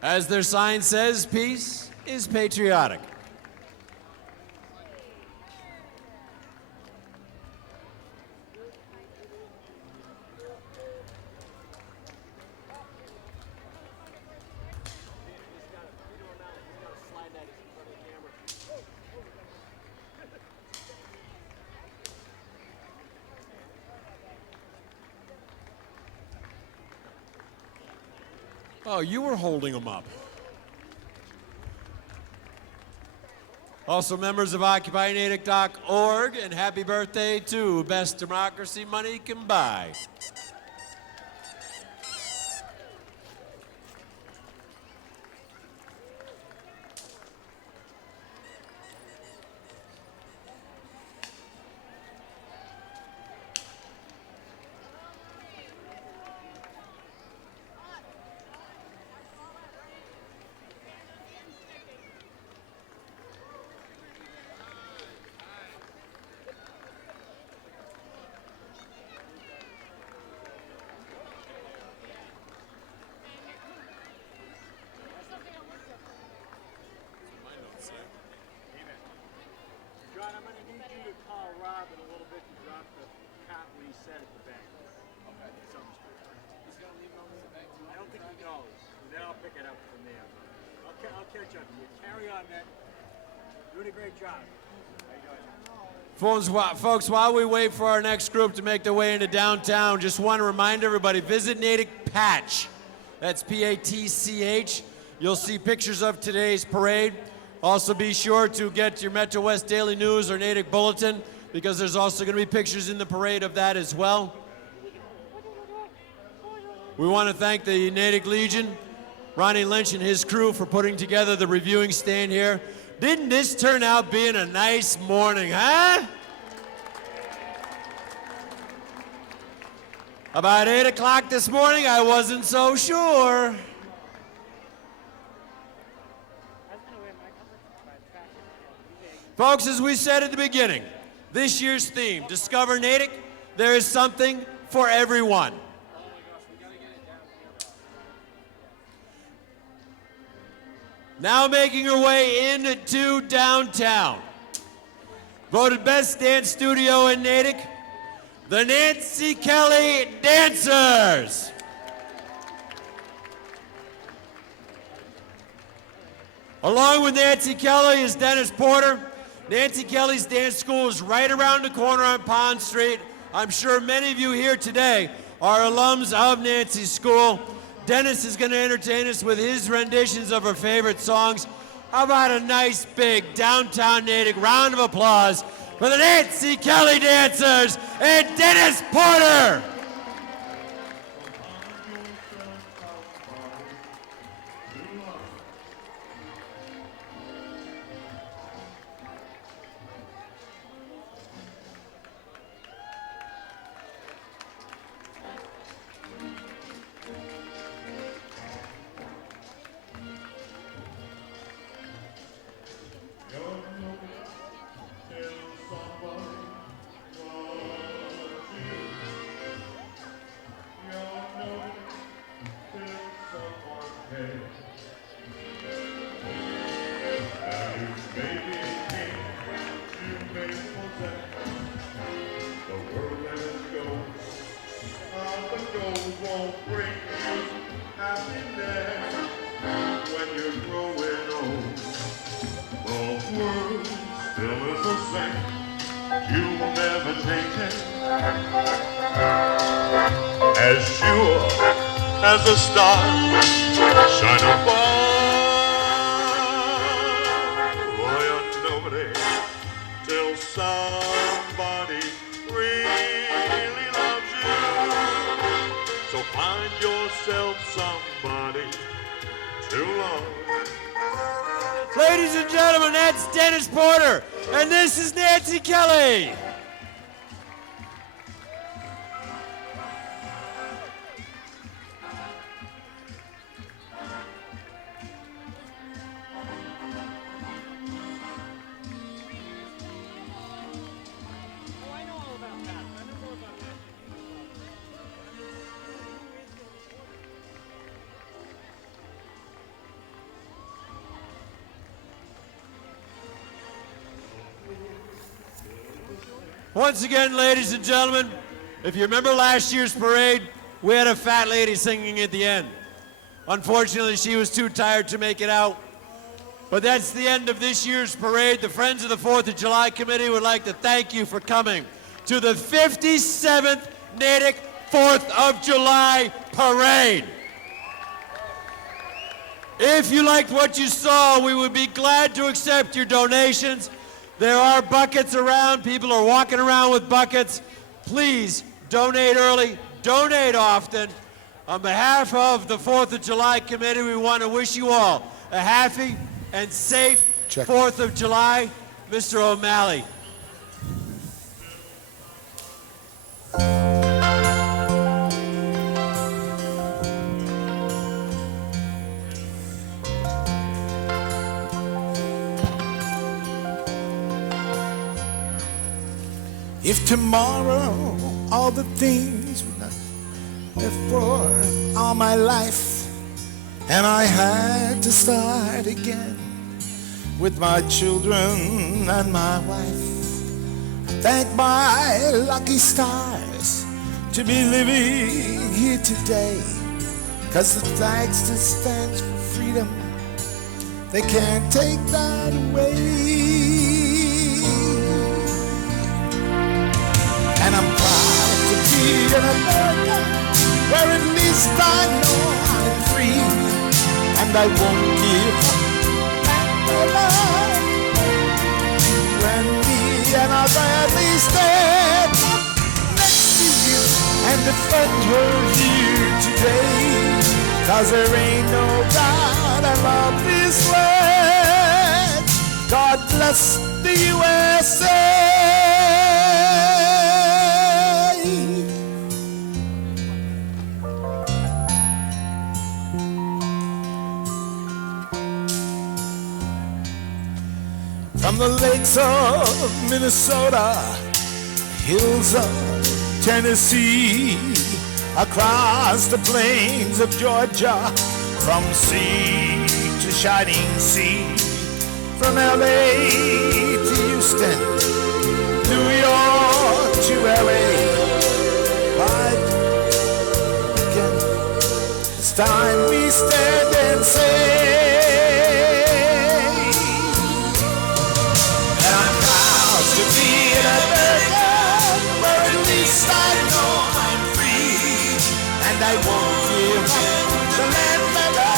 As their sign says, peace is patriotic. Oh, you were holding them up. Also members of OccupyNatick.org, and happy birthday to Best Democracy Money Can Buy. John, I'm going to need you to call Rob in a little bit to drop the count we said at the bank. Okay. Summer Street. He's going to leave it on the bank? I don't think he knows. And then I'll pick it up from there. I'll catch up to you. Carry on, man. Doing a great job. How you doing? Folks, while we wait for our next group to make their way into downtown, just want to remind everybody, visit Natick Patch. That's P-A-T-C-H. You'll see pictures of today's parade. Also be sure to get your Metro West Daily News or Natick Bulletin, because there's also going to be pictures in the parade of that as well. We want to thank the Natick Legion, Ronnie Lynch and his crew for putting together the reviewing stand here. Didn't this turn out being a nice morning, huh? About 8 o'clock this morning, I wasn't so sure. Folks, as we said at the beginning, this year's theme, Discover Natick, there is something for everyone. Now making her way into downtown. Voted Best Dance Studio in Natick, the Nancy Kelly Dancers. Along with Nancy Kelly is Dennis Porter. Nancy Kelly's dance school is right around the corner on Pond Street. I'm sure many of you here today are alums of Nancy's school. Dennis is going to entertain us with his renditions of her favorite songs. How about a nice big downtown Natick round of applause for the Nancy Kelly Dancers and Dennis Porter. As sure as a star shine above. Boy, nobody till somebody really loves you. So find yourself somebody to love. Ladies and gentlemen, that's Dennis Porter, and this is Nancy Kelly. Once again, ladies and gentlemen, if you remember last year's parade, we had a fat lady singing at the end. Unfortunately, she was too tired to make it out. But that's the end of this year's parade. The Friends of the 4th of July Committee would like to thank you for coming to the 57th Natick 4th of July Parade. If you liked what you saw, we would be glad to accept your donations. There are buckets around. People are walking around with buckets. Please donate early, donate often. On behalf of the 4th of July Committee, we want to wish you all a happy and safe 4th of July. Mr. O'Malley. If tomorrow all the things were not before all my life, and I had to start again with my children and my wife, thank my lucky stars to be living here today, 'cause the flag still stands for freedom. They can't take that away. And I'm proud to be an American, where at least I know I'm free, and I won't give up my life. When me and our family stand next to you and defend her here today, 'cause there ain't no doubt I love this land. God bless the USA. From the lakes of Minnesota, hills of Tennessee, across the plains of Georgia, from sea to shining sea, from LA to Houston, New York to LA. But again, it's time we stand and say, to be an American, where at least I know I'm free, and I won't give up the land that I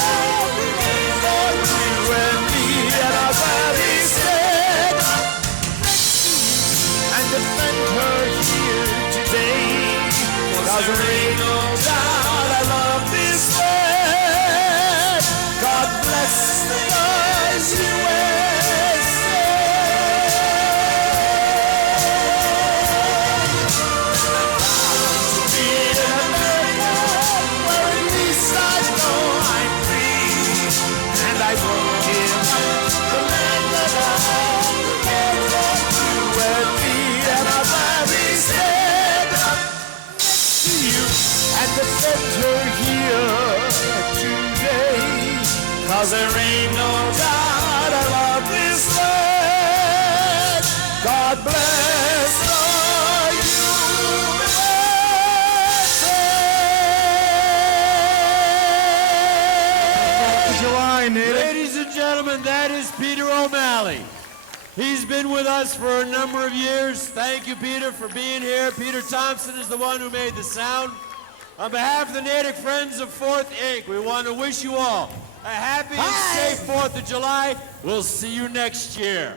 love for you and me and our family stand next to you and defend her here today, 'cause there ain't no doubt I love this land. God bless the USA. Defend her here today, 'cause there ain't no doubt I love this land. God bless the USA. July, ladies and gentlemen, that is Peter O'Malley. He's been with us for a number of years. Thank you, Peter, for being here. Peter Thompson is the one who made the sound. On behalf of the Natick Friends of 4th Inc., we want to wish you all a happy and safe 4th of July. We'll see you next year.